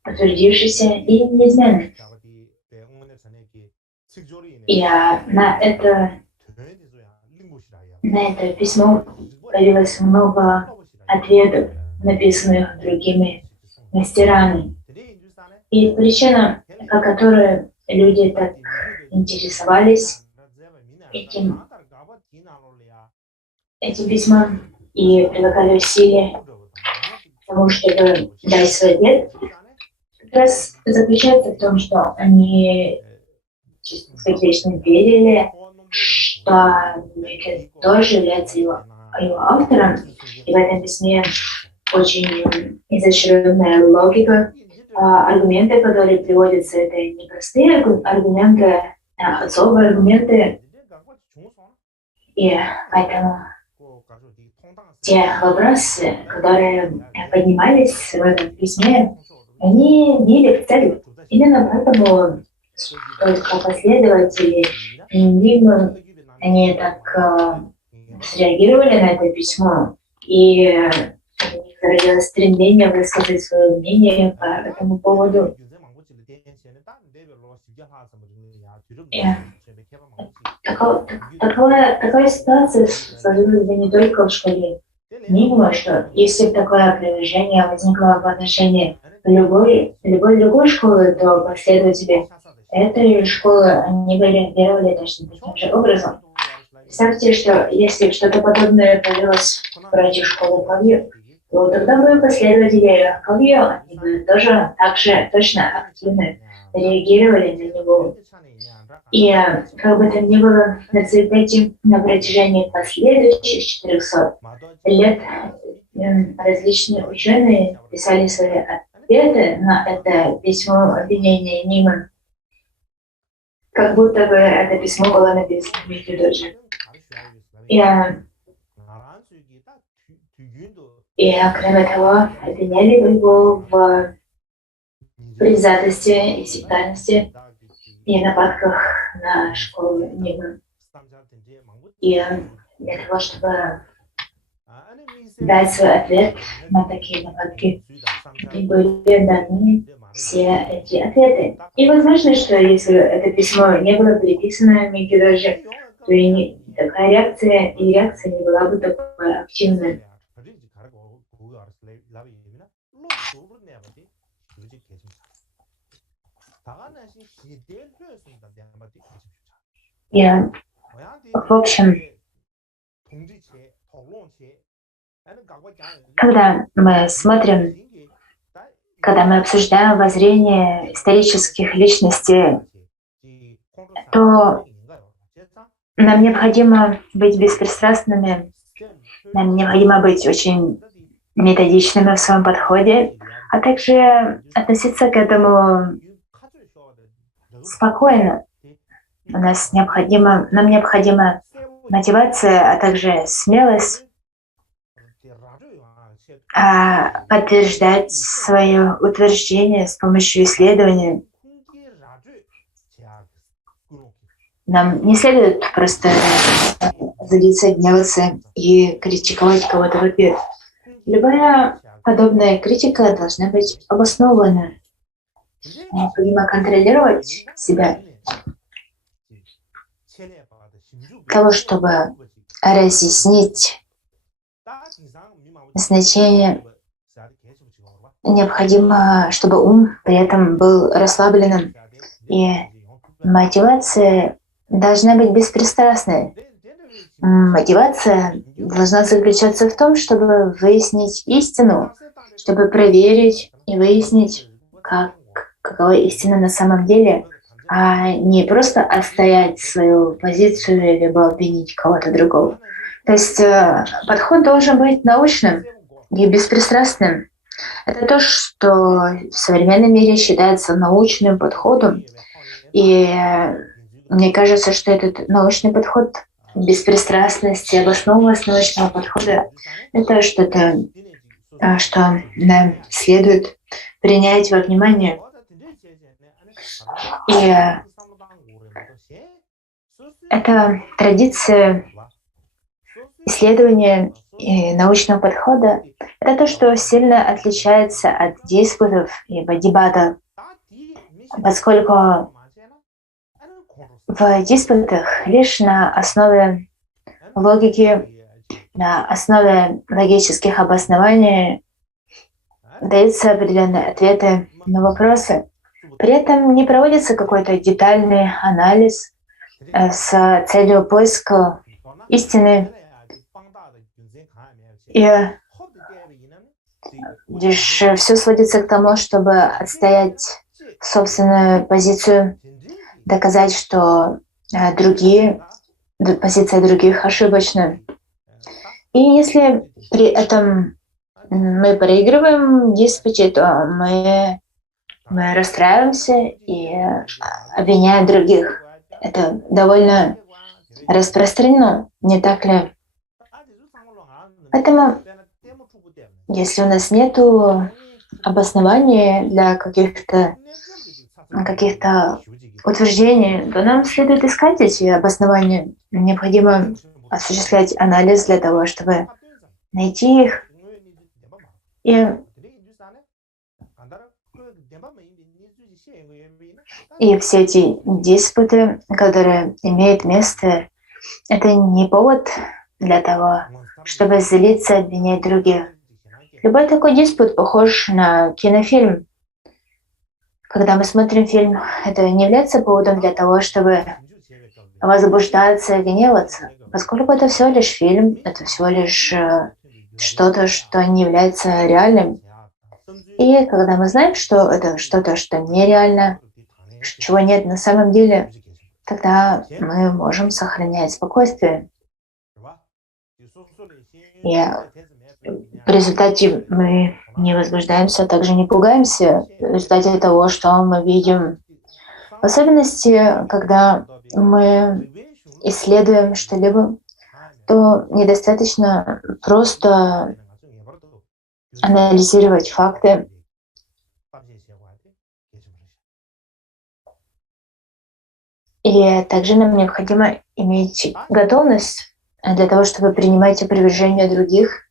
подтвердившейся и неизменной. И на это письмо появилось много ответов, написанных другими мастерами. И причина, по которой люди так интересовались этим этим письмам и прилагали усилия к тому, чтобы дать свой ответ, как раз заключается в том, что они чисто сердечно верили, что Ньютон тоже является его автором, и в этом письме очень изощренная логика. Аргументы, которые приводятся, это не простые аргументы, а особые аргументы, и поэтому те вопросы, которые поднимались в этом письме, они били в цель. Именно поэтому только последователи Энигмы, они так среагировали на это письмо, и у них родилось стремление высказать свое мнение по этому поводу. Такая ситуация сложилась бы не только в школе Энигмы, что если бы такое опровержение возникло в отношении любой другой школы, то последователи этой школы, они бы реагировали точно таким же образом. Представьте, что если что-то подобное появилось против школы Кавью, то тогда бы последователи Кавью, они бы тоже так же точно активно реагировали на него. И как бы там ни было, на результате на протяжении последующих 400 лет различные ученые писали свои ответы на это письмо обвинения Энигмы, как будто бы это письмо было написано Микидоджи. И кроме того, обвиняли его в предвзятости и сектантности и нападках на школу Энигмы. И для того, чтобы дать свой ответ на такие нападки, и были даны все эти ответы. И возможно, что если это письмо не было переписано Микидоджи, то и такая реакция не была бы такой активной. И, в общем, когда мы обсуждаем воззрение исторических личностей, то нам необходимо быть беспристрастными, нам необходимо быть очень методичными в своем подходе, а также относиться к этому спокойно. Нам необходима мотивация, а также смелость подтверждать свое утверждение с помощью исследования. Нам не следует просто злиться, гневаться и критиковать кого-то в ответ. Любая подобная критика должна быть обоснована. Необходимо контролировать себя для того, чтобы разъяснить значение. Необходимо, чтобы ум при этом был расслабленным, и мотивация должна быть беспристрастной. Мотивация должна заключаться в том, чтобы выяснить истину, чтобы проверить и выяснить, какова истина на самом деле, а не просто отстоять свою позицию либо обвинить кого-то другого. То есть подход должен быть научным и беспристрастным. Это то, что в современном мире считается научным подходом. И мне кажется, что этот научный подход, беспристрастность и обоснованность научного подхода — это что-то, что нам следует принять во внимание. И эта традиция исследования и научного подхода — это то, что сильно отличается от диспутов и дебатов, поскольку в диспутах лишь на основе логики, на основе логических обоснований даются определенные ответы на вопросы. При этом не проводится какой-то детальный анализ с целью поиска истины. И лишь все сводится к тому, чтобы отстоять собственную позицию, доказать, что позиция других ошибочна. И если при этом мы проигрываем в диспуте, то мы расстраиваемся и обвиняем других. Это довольно распространено, не так ли? Поэтому, если у нас нет обоснований для каких-то утверждений, то нам следует искать эти обоснования. Необходимо осуществлять анализ для того, чтобы найти их. И все эти диспуты, которые имеют место, это не повод для того, чтобы злиться, обвинять других. Любой такой диспут похож на кинофильм. Когда мы смотрим фильм, это не является поводом для того, чтобы возбуждаться и гневаться, поскольку это всего лишь фильм, это всего лишь что-то, что не является реальным. И когда мы знаем, что это что-то, что нереально, чего нет на самом деле, тогда мы можем сохранять спокойствие. И в результате мы не возбуждаемся, а также не пугаемся в результате того, что мы видим. В особенности, когда мы исследуем что-либо, то недостаточно просто анализировать факты. И также нам необходимо иметь готовность для того, чтобы принимать опровержение других,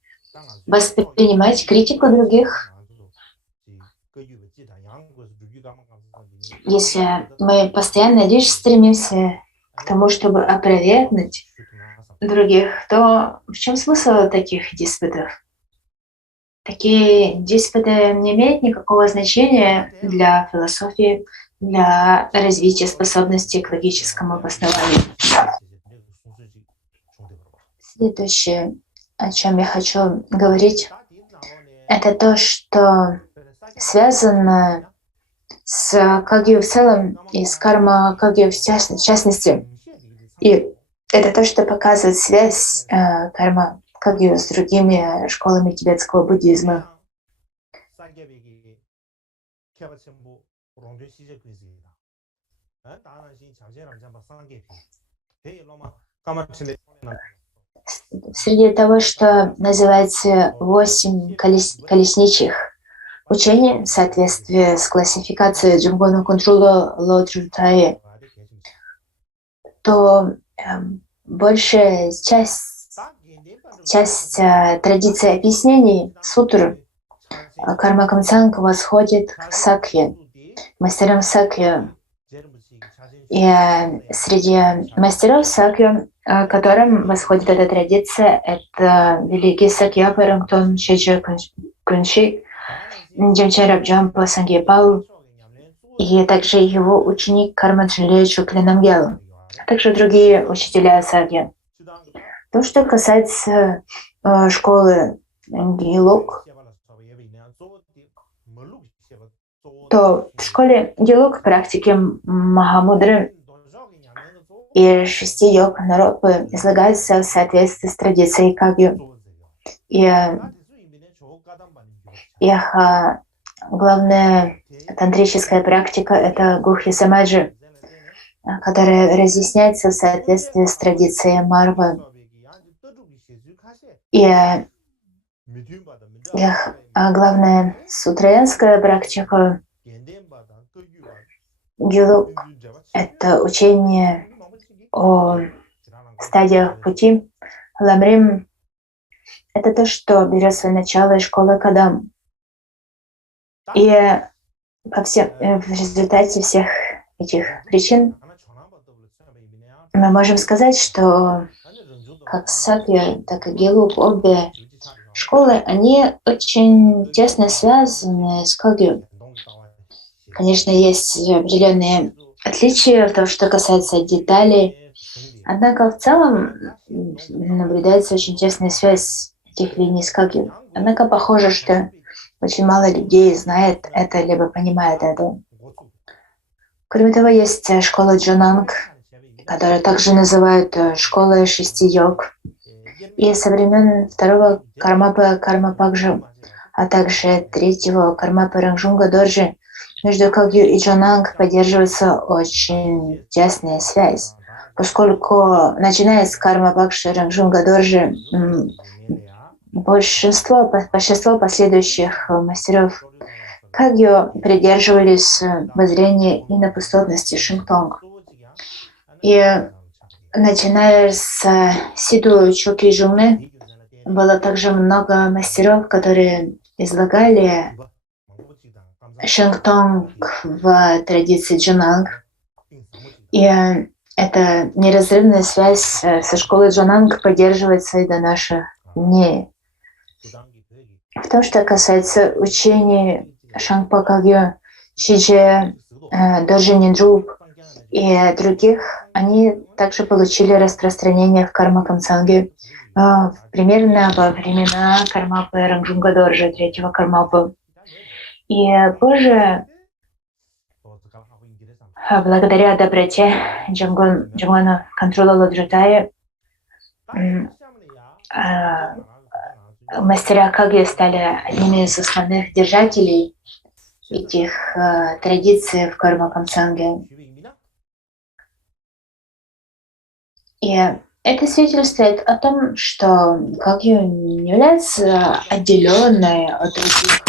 воспринимать критику других. Если мы постоянно лишь стремимся к тому, чтобы опровергнуть других, то в чем смысл таких диспутов? Такие диспуты не имеют никакого значения для философии, для развития способности к логическому обоснованию. Следующее, о чем я хочу говорить, это то, что связано с кагью в целом и с карма кагью в частности. И это то, что показывает связь карма кагью с другими школами тибетского буддизма. Среди того, что называется 8 колесничих учений в соответствии с классификацией Джумгона Кунтруло Лоджутаи, то большая часть традиции объяснений сутр Карма Камцанг восходит к Сакье, мастерам Сакье. И среди мастеров Сакье, к которым восходит эта традиция, это великий Сакья Парамтон Шеджа Кунши, Джамча Рабджампа Сангьепал, и также его ученик Карма Джинле Чуклинамгел, а также другие учителя Сакья. То, что касается школы Гилук, то в школе Гилук практики Махамудры и 6 йог Наропы излагаются в соответствии с традицией Кагью. И их главная тантрическая практика — это Гухи Самаджи, которая разъясняется в соответствии с традицией Марва. И их главная сутраянская практика Гилук — это учение о стадиях пути. Ламрим — это то, что берет свое начало из школы Кадам. И в результате всех этих причин мы можем сказать, что как Сакья, так и Гилук, обе школы, они очень тесно связаны с Кагью. Конечно, есть определенные отличия в том, что касается деталей, однако в целом наблюдается очень тесная связь этих линий с Кагью. Однако похоже, что очень мало людей знает это, либо понимает это. Кроме того, есть школа Джонанг, которую также называют школой 6 йог. И со времен второго Кармапы Кармапакжи, а также третьего Кармапы Рангжунга Доржи, между Кагью и Джонанг поддерживается очень тесная связь, поскольку, начиная с Кармапакши Рангжунга Доржи, большинство последующих мастеров Кагью придерживались воззрения инопустотности Шинтонг. И начиная с Сиду Чоки Жуны, было также много мастеров, которые излагали Шинтонг в традиции Джонанг. И эта неразрывная связь со школой Джонанг поддерживается и до наших дней. В том, что касается учений Шангпа Кагью, Шидже, Доржи Нинджуб и других, они также получили распространение в Карма Камсанге примерно во времена Кармапы Рангжунга Доржи, третьего Кармапы. И позже, благодаря доброте Джангона Контрола Ладжутая, мастера Кагью стали одними из основных держателей этих традиций в Карма Камсанге. И это свидетельствует о том, что Кагью не является отделенной от других,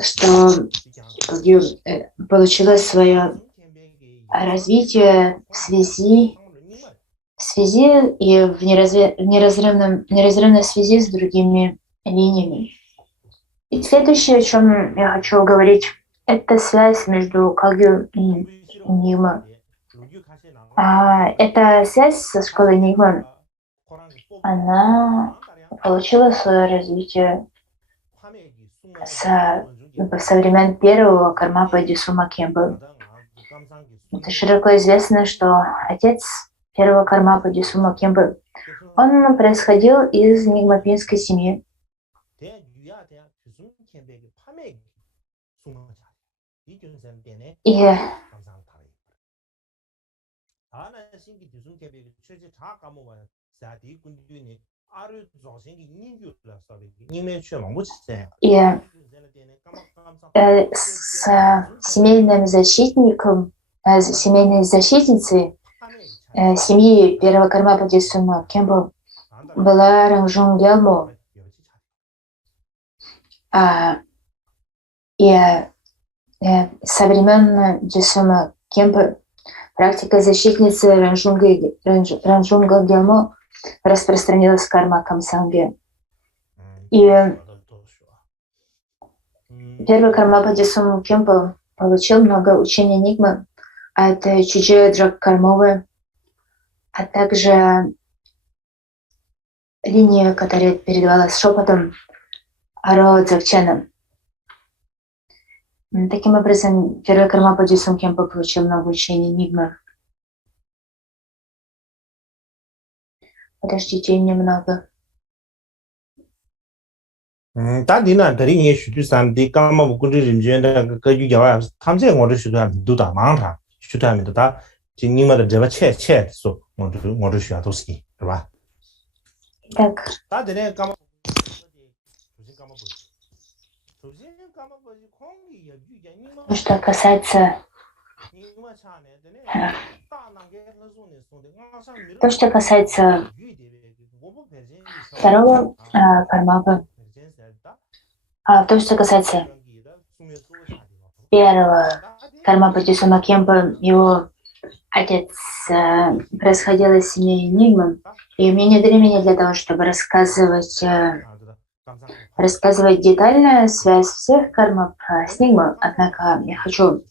что Кагью получила свое развитие в связи и в неразрывной связи с другими линиями. И следующее, о чем я хочу говорить, это связь между Кагью и Нигма. Эта связь со школой Нигма, она получила свое развитие со времен первого Кармапы Дисума Кемпы. Это широко известно, что отец первого Кармапы Дисума Кемпы, он происходил из нигмапинской семьи. И с семейным защитником, семейной защитницей семьи первого Кармапы Дисума Кемпы была Рангжун Гелмо. И со времен Дисума Кемпы практика защитницы Ранжунга Гелмо распространилась в Карма Камсанге. И первый Кармапа Дисума Кемпы получил много учений Нигмы от Чиджи Драк Кармовы, а также линия, которая передавалась шепотом Аро Дзакчена. Таким образом, первый Кармапа Дисума Кемпы получил много учений Нигмы. Подождите немного. 다디나 드링이 슈두산 디 까마 부군지 림제나 그 유야와 탐제 원을 슈두한 두다 망타 슈두하면도 다 진님마다 제가 채채소 원을 슈야도스키 그봐 Так. 다디네 까마 Что касается второго Кармапы, то, что касается первого Кармапы Дисума Кемпы, его отец происходил из семьи Нигмы, и у меня нет времени для того, чтобы рассказывать детально связь всех кармов с Нигмой, однако я хочу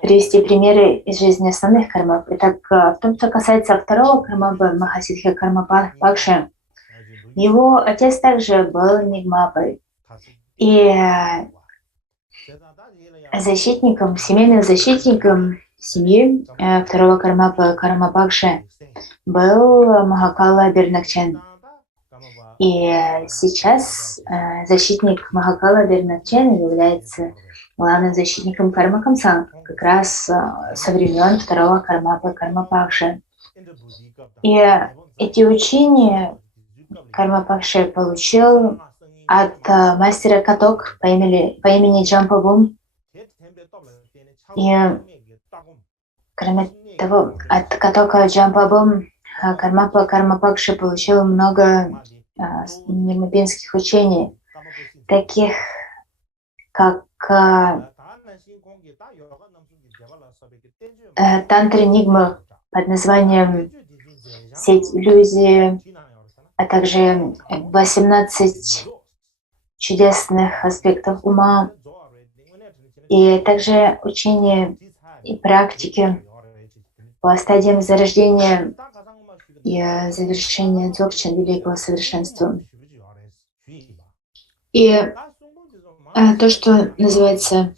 привести примеры из жизни основных кармов. Итак, в том, что касается второго Кармапы, Махасидхи Кармапакши, его отец также был Нигмапой. И семейным защитником семьи второго Кармапы Кармапакши был Махакала Бирнакчен. И сейчас защитник Махакала Дернакчен является главным защитником карма Камсанг, как раз со времен второго Кармапа Кармапакши. И эти учения Кармапакши получил от мастера Каток по имени Джампабум. И кроме того, от Катока Джампабум Кармапа Кармапакши получил много нигмапинских учений, таких как тантра Нигма под названием «Сеть иллюзии», а также 18 чудесных аспектов ума, и также учения и практики по стадиям зарождения и завершения дзогчен великого совершенства. И то, что называется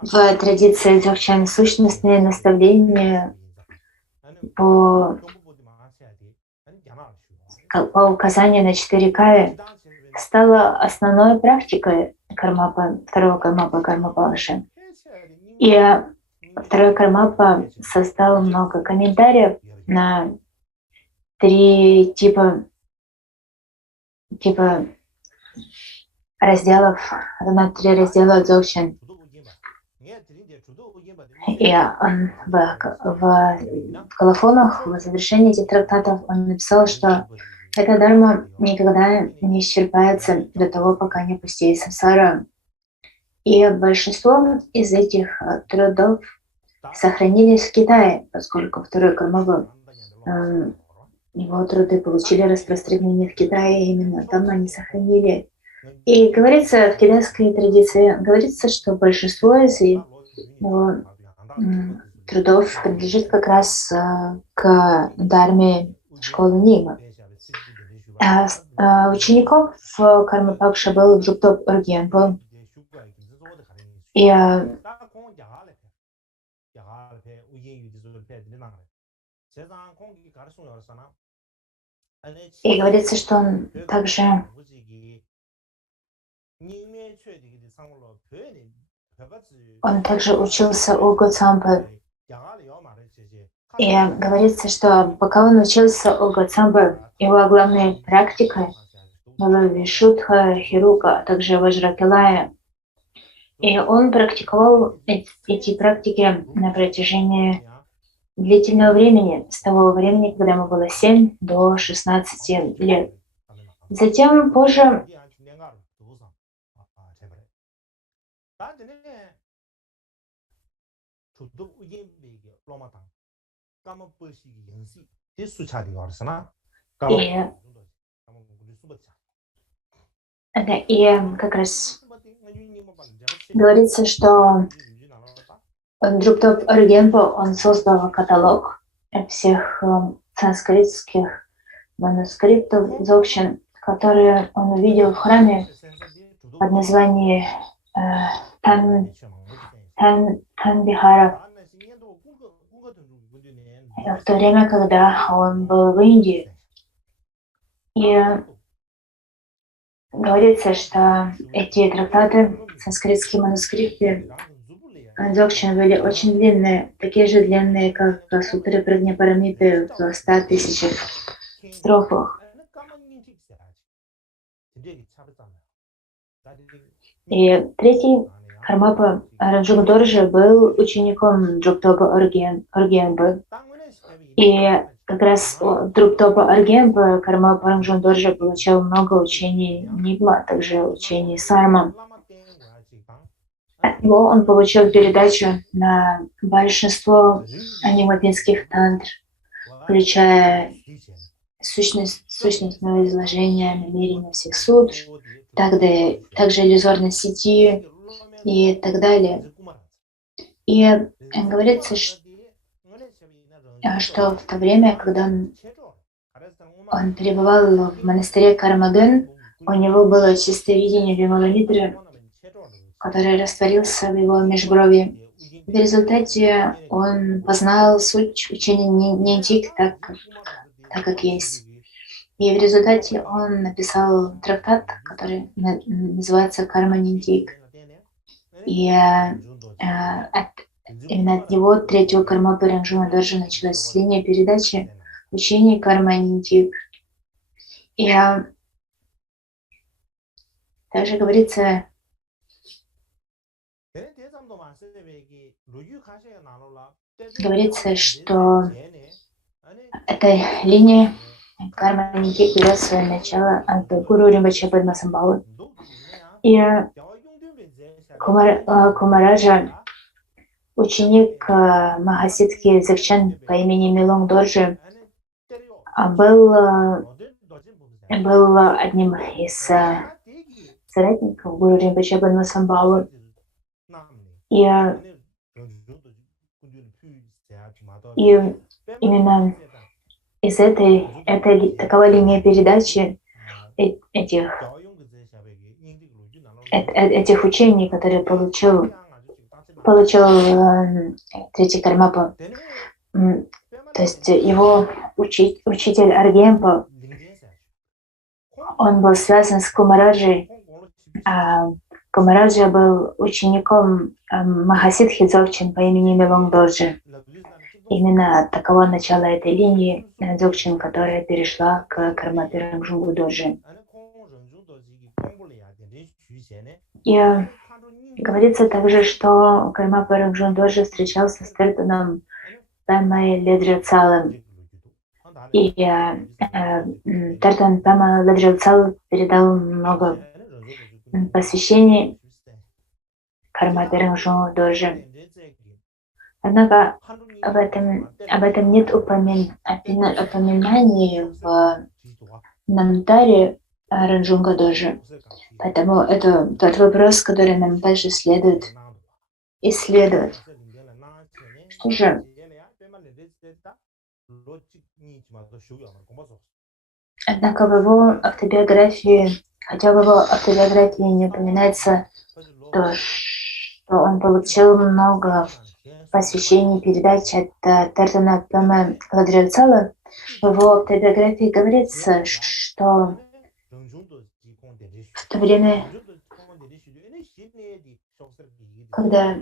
в традиции дзогчен сущностные наставления по указанию на 4 каи, стала основной практикой второго Кармапа Кармапакши. И второй Кармапа создал много комментариев на 3 типа разделов, на 3 раздела дзогчен. И в колофонах, в завершении этих трактатов он написал, что эта дарма никогда не исчерпается до того, пока не опустеет самсара. И большинство из этих трудов сохранились в Китае, поскольку второй Кармапа, его труды получили распространение в Китае, именно там они сохранили. И говорится в китайской традиции, говорится, что большинство из его трудов принадлежит как раз к дарме школы Нигма. Учеником в Кармапакше был Друктоп Оргенпо. И говорится, что он также учился у Гоцампы. И говорится, что пока он учился у Гоцампы, его главной практикой была Вишудха, Хирука, а также Важракилая. И он практиковал эти практики на протяжении длительного времени, с того времени, когда ему было 7 до 16 лет. Затем позже и как раз говорится, что Друктоп Оргенпо, он создал каталог всех санскритских манускриптов дзогчен, которые он увидел в храме под названием Танбихара, в то время, когда он был в Индии. И говорится, что эти трактаты, санскритские манускрипты дзогчен были очень длинные, такие же длинные, как сутры Праджнапарамиты в 100 тысячах строфах. И третий Кармапа Ранджук Доржи был учеником Друктопа Оргенпы. И как раз Друктопа Оргенпы Кармапа Ранджук Доржи получал много учений Нигма, а также учений Сарма. От него он получил передачу на большинство анимапинских тантр, включая сущностное изложение намерения всех судр, также иллюзорной сети и так далее. И говорится, что в то время, когда он пребывал в монастыре Кармаген, у него было чистое видение Вималамитры, который растворился в его межброви. В результате он познал суть учения Нинтик так как есть. И в результате он написал трактат, который называется «Карма Ниндик». И именно от него третьего Кармапы Ранжуна Доржи началась линия передачи учения Карма Ниндик. И также говорится, что эта линия Карма Ниндик берет свое начало от Гуру Римбача Падмасамбхавы. И Кумараджа, ученик Махасидхи Дзекчен по имени Милонг Доржи, был одним из соратников Гуру Римбача Падмасамбхавы. И именно из такова линия передачи этих учений, которые получил третий Кармапа, то есть его учитель Аргемпа, он был связан с Кумараджей, а Кумараджа был учеником Махасидхи Дзогчен по имени Милонг Доржи. Именно таково начало этой линии Дзогчен, которая перешла к Кармапе Ранжунгу Доржи. И говорится также, что Кармапа Ранжун Доржи встречался с Тертаном Пэмой Ледрилцалом. И Тертан Пэма Ледрилцал передал много посвящений Кармапе Ранжунгу Доржи. Однако об этом нет упоминаний в Намтаре Ранжунга Доржи. Поэтому это тот вопрос, который нам также следует исследовать. Что же? Однако в его автобиографии, хотя в его автобиографии не упоминается то, что он получил много посвящений передач от Тертана Пэма Ладрилцала, в его автобиографии говорится, что в то время, когда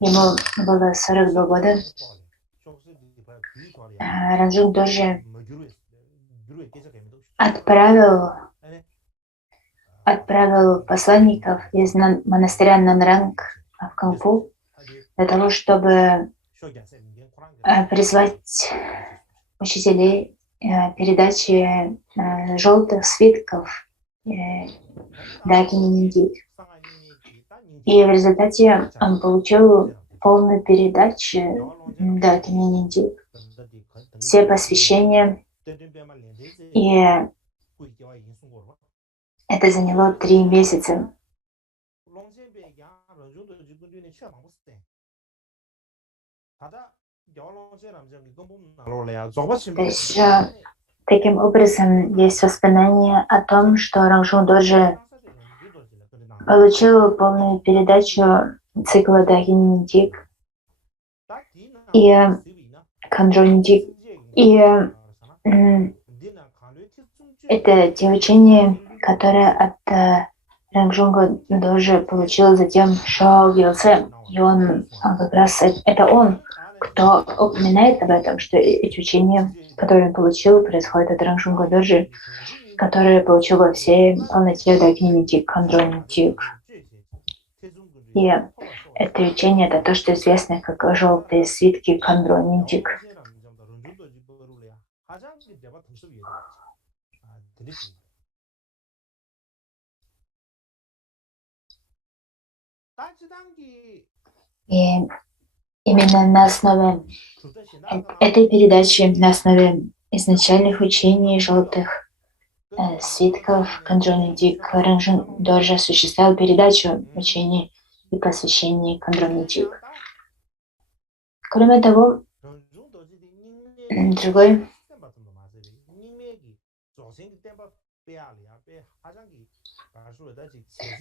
ему было 42 года, Ранжунг Доржи отправил посланников из монастыря Нанранг в Кампу для того, чтобы призвать учителей передачи желтых свитков Дакини Ниндик. И в результате он получил полную передачу Дакини Ниндик, все посвящения, и это заняло 3 месяца. То есть, таким образом, есть воспоминания о том, что Ранжун Доржи получил полную передачу цикла Дакини Ниндик и Кандро Ниндик. И это те учения, которые от Ранжунга Доржи получил затем Шао Гилсе. И он как раз это он, кто упоминает об этом, что эти учения, которые он получил, происходят от Ранжунга Доржи, который получил во всей полноте Дакини Ниндик, Кандро Ниндик. И это учение — это то, что известно как желтые свитки Кандро Ниндик. И именно на основе этой передачи, на основе изначальных учений желтых свитков Кандро Ниндик, Ранжун Доржи осуществлял передачу учений и посвящений Кандро Ниндик. Кроме того,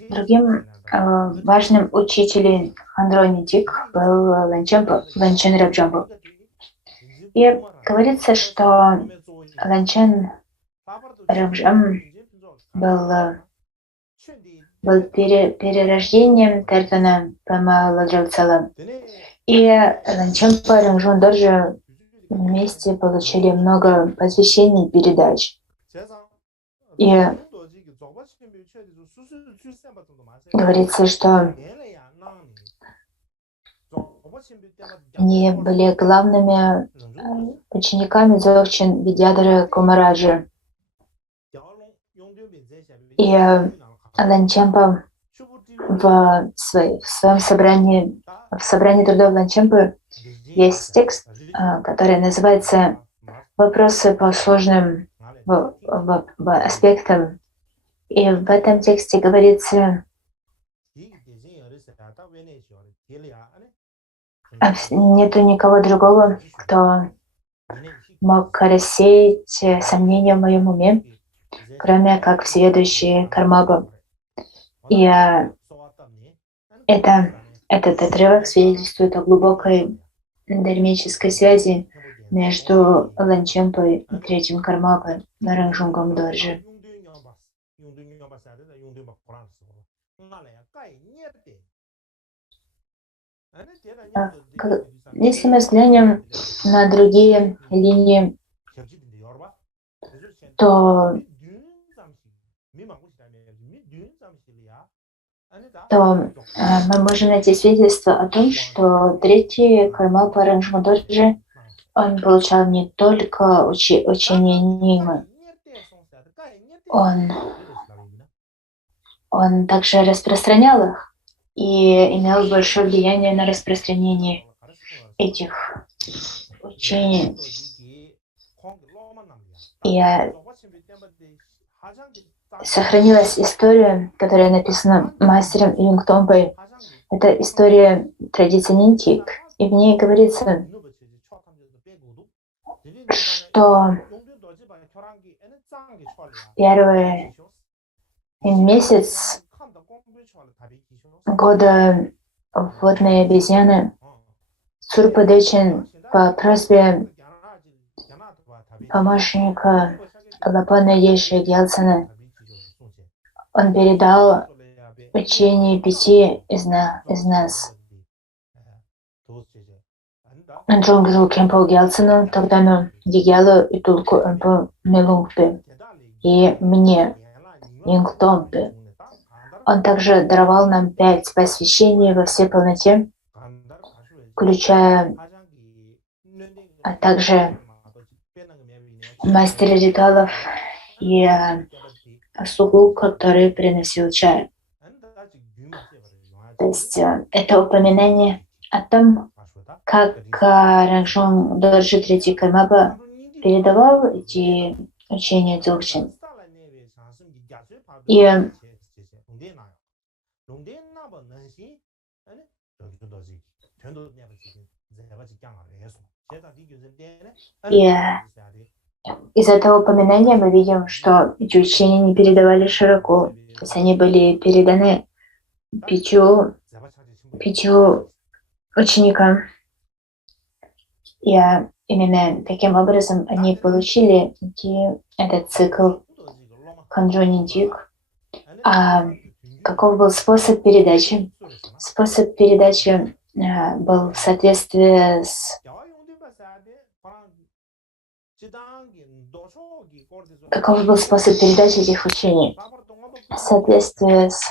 другим важным учителем Кандро Ниндик был Ланчен Рабджампа. И говорится, что Ланчен Рамжам был перерождением Тертана Памаладжавцала. И Ланчампа и Рамжон Доржи вместе получили много посвящений и передач. И говорится, что они были главными учениками Дзогchen Видьядхара Кумараджи. И Ланчампа в своем собрании, в собрании трудов Ланчампы есть текст, который называется «Вопросы по сложным аспектам». И в этом тексте говорится, нету никого другого, кто мог рассеять сомнения в моем уме, кроме как всеведущий Кармаба. И этот отрывок свидетельствует о глубокой дharмической связи между Ланчампой и третьим Кармабой Наранджунгом Доржи. Если мы взглянем на другие линии, то мы можем найти свидетельство о том, что третий Кармапа Ранджмадорджи, он получал не только учение Нимы, он также распространял их и имел большое влияние на распространение этих учений. И сохранилась история, которая написана мастером Юнгтомпой. Это история традиции Нинтик. И в ней говорится, что первый месяц года водные обезьяны Сурпадечин по просьбе помощника Лапана Еши Гелсона, он передал учение 5 из нас Джонгжу Кемпо Гелсону, Тогдану Дигелу и Тулку Эмпо Мелунгпе и мне, Юнгтомпе. Он также даровал нам 5 посвящений во всей полноте, включая также мастера ритуалов и слугу, который приносил чай. То есть это упоминание о том, как Ранджун Доржи Третий Кармаба передавал эти учения Дзогchen. И из этого упоминания мы видим, что эти учения не передавали широко, то есть они были переданы 5 ученикам. И именно таким образом они получили этот цикл Канджонинтик. А каков был способ передачи? Способ передачи был в соответствии с... Каков был способ передачи этих учений? В соответствии с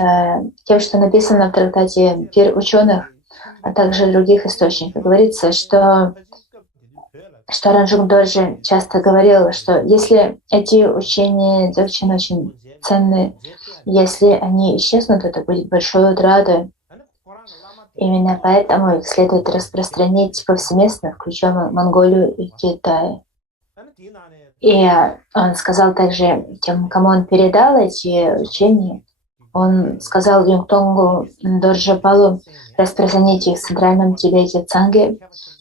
тем, что написано в трактате «Пир ученых», а также в других источниках, говорится, что Ранджун Доржи часто говорил, что если эти учения Дзогchen очень ценны, если они исчезнут, это будет большой утратой. Именно поэтому их следует распространить повсеместно, включая Монголию и Китай. И он сказал также тем, кому он передал эти учения, он сказал Юнгтонгу Доржапалу распространить их в Центральном Тибете Цанге,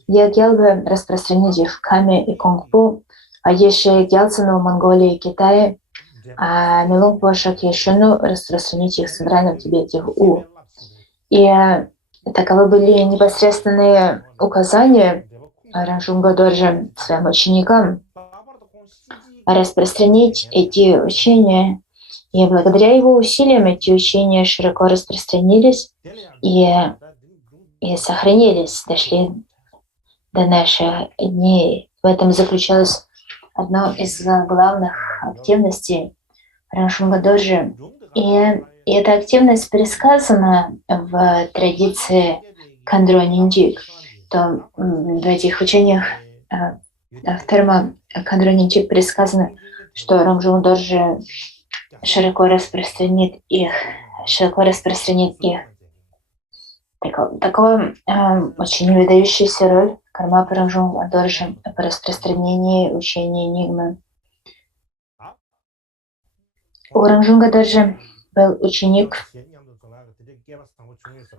Ягелбе распространить их в Каме и Конгпу, а Еши Гелсону в Монголии и Китае, а Мелунгпу Шакьешину распространить их в Центральном Тибете в У. И таковы были непосредственные указания Ранджунга Доржи своим ученикам. распространить эти учения. И благодаря его усилиям эти учения широко распространились и сохранились, дошли до наших дней. В этом заключалась одна из главных активностей Рамшунга Доржи. И эта активность пересказана в традиции Кандро Ниндик. То в этих учениях автором Кандро Ниндик пересказано, что Рамшунга Доржи широко распространит их. Такова очень выдающаяся роль Кармапа Рамшунга Доржи по распространении учения Нигмы. У Рамшунга Доржи был ученик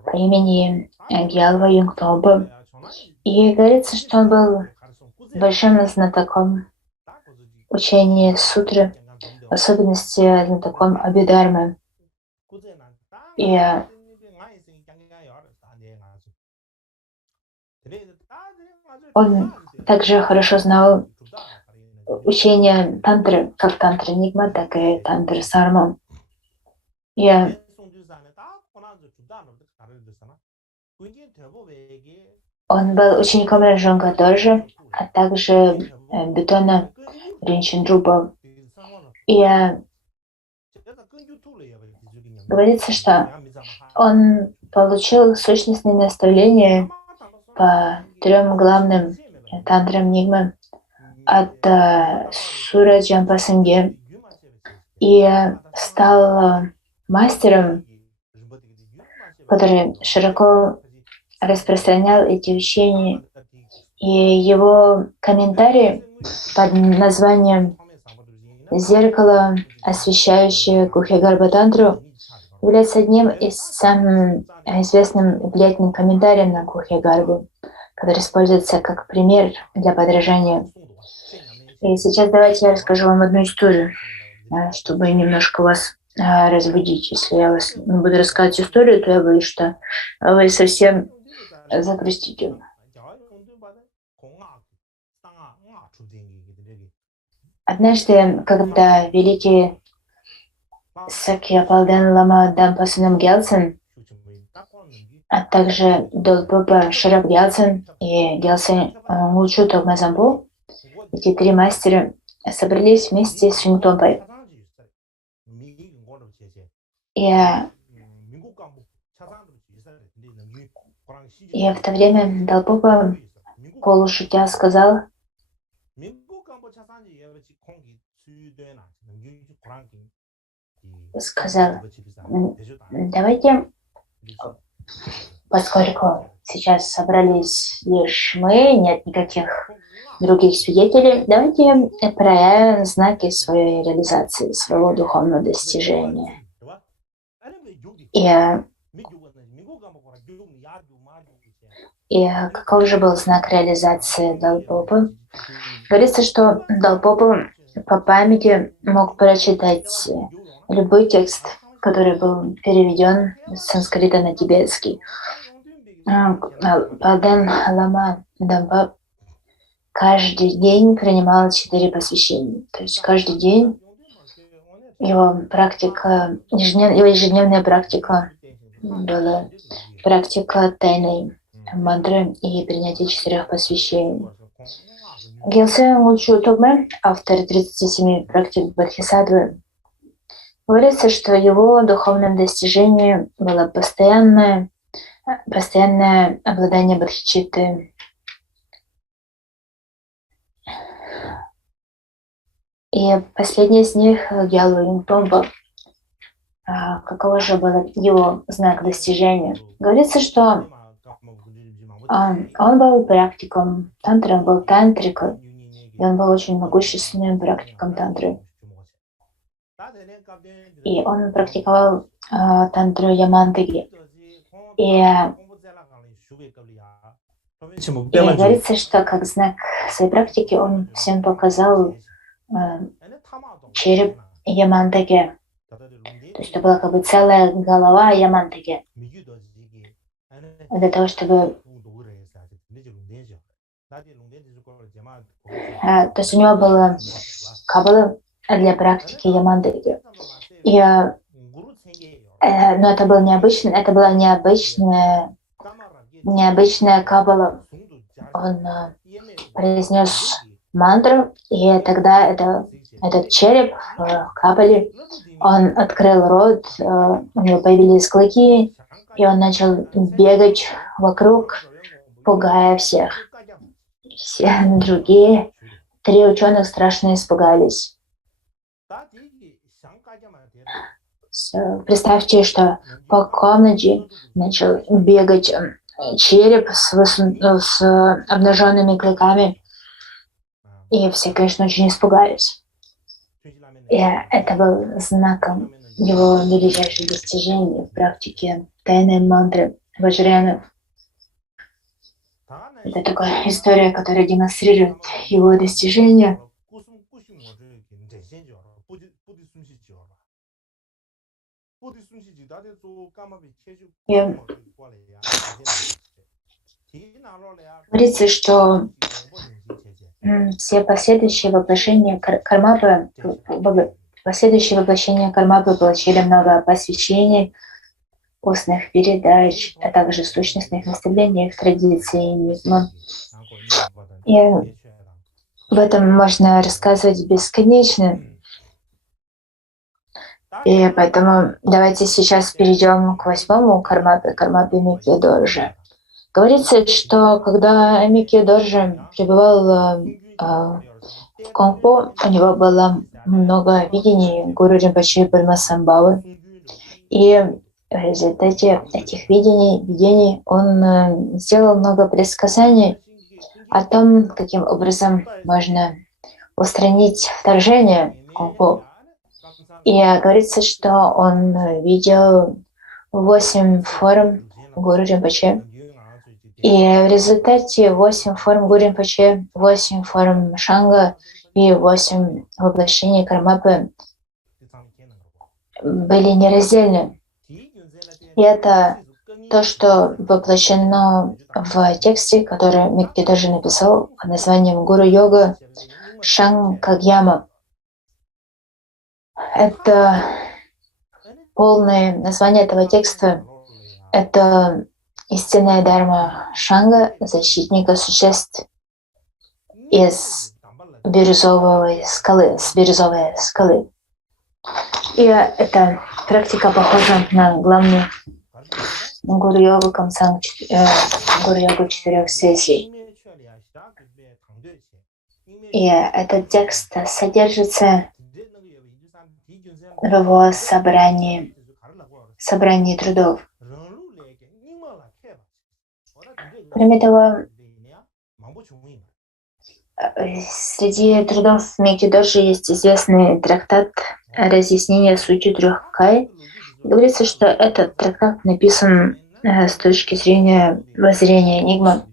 по имени Гьялва Юнгтоба. И говорится, что он был большим знатоком учения сутры, в особенности знатоком Абхидхармы. И он также хорошо знал учение тантры, как тантра Нигма, так и тантра Сарма. И он был учеником Рамшунга Доржи, а также Бетона Ринчендрупа. И говорится, что он получил сущностные наставления по 3 главным тантрам Нигмы от Сура Джампасанги и стал мастером, который широко распространял эти учения. И его комментарий под названием «Зеркало, освещающее Гухья-гарба-тантру» является одним из самых известных и влиятельных комментариев на Гухья-гарбу, который используется как пример для подражания. И сейчас давайте я расскажу вам одну историю, чтобы немножко вас разбудить. Если я вас буду рассказывать историю, то я боюсь, что вы совсем загрустите. Однажды, когда великий Сакьяпалден Лама Дампасанам Гялцен, а также Долпопа Шараб Гялцен и Гялцен Мулчу Тогмазампу, эти 3 мастера собрались вместе с Шинтомпой. И в то время Долпопа полушутя сказал, давайте, поскольку сейчас собрались лишь мы, нет никаких других свидетелей, давайте проявим знаки своей реализации, своего духовного достижения. И каков же был знак реализации Долпопы? Говорится, что Долпопа по памяти мог прочитать любой текст, который был переведен с санскрита на тибетский. Палден Лама Дампа каждый день принимал 4 посвящения. То есть каждый день его ежедневная практика была практика тайной мантры и принятие 4 посвящений. Гелсе Мулчу Тогме, автор 37 практик Бодхисаттвы, говорится, что его духовным достижением было постоянное обладание бодхичиттой. И последний из них, Гьялва Юнгтомпа, какого же был его знак достижения? Говорится, что он был практиком тантры, он был тантриком, и он был очень могущественным практиком тантры. И он практиковал тантру Ямантаги. И говорится, что как знак своей практики он всем показал череп Ямантаги. То есть это была как бы целая голова Ямантаги. Для того, чтобы То есть у него была каббала для практики ямандыги. Но это было необычно, это была необычная каббала. Он произнес мантру, и тогда этот череп в каббале, он открыл рот, у него появились клыки, и он начал бегать вокруг, пугая всех. Все другие 3 ученых страшно испугались. Представьте, что по комнате начал бегать череп с обнаженными клыками, и все, конечно, очень испугались. И это был знаком его величайших достижений в практике тайной мантры Ваджраяна. Это такая история, которая демонстрирует его достижения. И говорится, что все последующие воплощения Кармапы получили много посвящений, устных передач, а также сущностных наставлений в традиции Нигма. И об этом можно рассказывать бесконечно. И поэтому давайте сейчас перейдем к 8-му Кармапе Микки Доржи. Говорится, что когда Микки Доржи пребывал в Конгпо, у него было много видений Гуру Ринпоче и Падмасамбхавы. И в результате этих видений он сделал много предсказаний о том, каким образом можно устранить вторжение в Конгпо. И говорится, что он видел 8 форм Гуру Ринпоче. И в результате 8 форм Гуру Ринпоче, 8 форм Шанга и 8 воплощений Кармапы были нераздельны. И это то, что воплощено в тексте, который Микки Доржи написал под названием Гуру-йога Шанкагьяма. Это полное название этого текста. Это истинная дарма Шанга, защитника существ из бирюзовой скалы, с бирюзовой скалы. И эта практика похожа на главную гуру-йогу Камсанг, гуру-йогу 4 сессий. И этот текст содержится в его собрании трудов. Кроме того, среди трудов Микки Доржи есть известный трактат «Разъяснение сути 3 кай». Говорится, что этот трактат написан с точки зрения воззрения Нигма.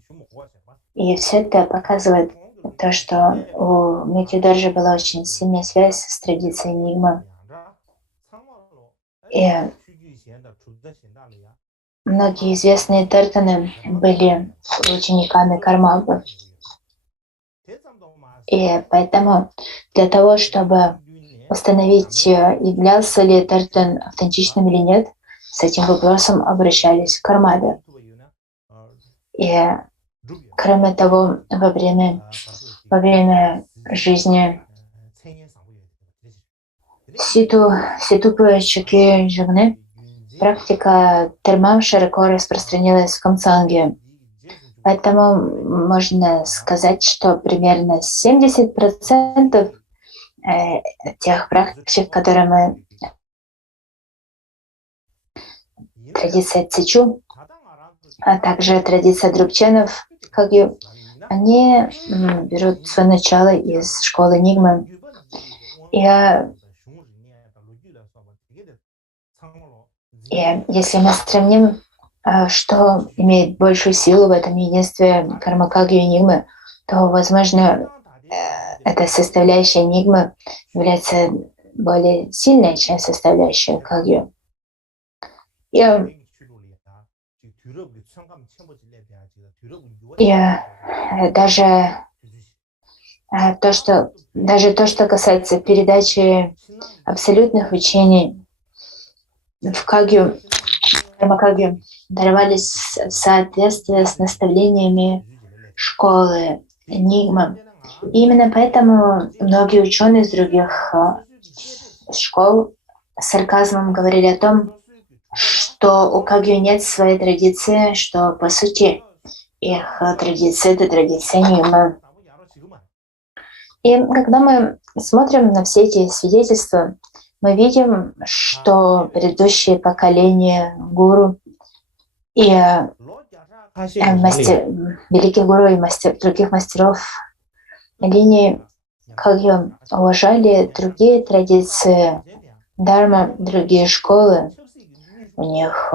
И все это показывает то, что у Микки Доржи была очень сильная связь с традицией Нигма. И многие известные тартаны были учениками Кармапы. И поэтому для того, чтобы установить, являлся ли тартан автентичным или нет, с этим вопросом обращались к Кармапе. И кроме того, во время жизни Ситупы Чаки Жагны практика термам широко распространилась в Камсанге. Поэтому можно сказать, что примерно 70% тех практик, которые мы традиция Цичу, а также традиция Друкченов, они берут свое начало из школы Нигмы. И если мы сравним, что имеет большую силу в этом единстве Кармакагью и Нигмы, то, возможно, эта составляющая Нигмы является более сильной, чем составляющая Кагью. И даже Даже то, что касается передачи абсолютных учений в Кагью, Кагью, даровались в соответствии с наставлениями школы Нигма. И именно поэтому многие ученые из других школ с сарказмом говорили о том, что у Кагью нет своей традиции, что по сути их традиция — это традиция Нигма. И когда мы смотрим на все эти свидетельства, мы видим, что предыдущие поколения гуру и великих гуру и других мастеров линии Кагью уважали другие традиции дарма, другие школы. У них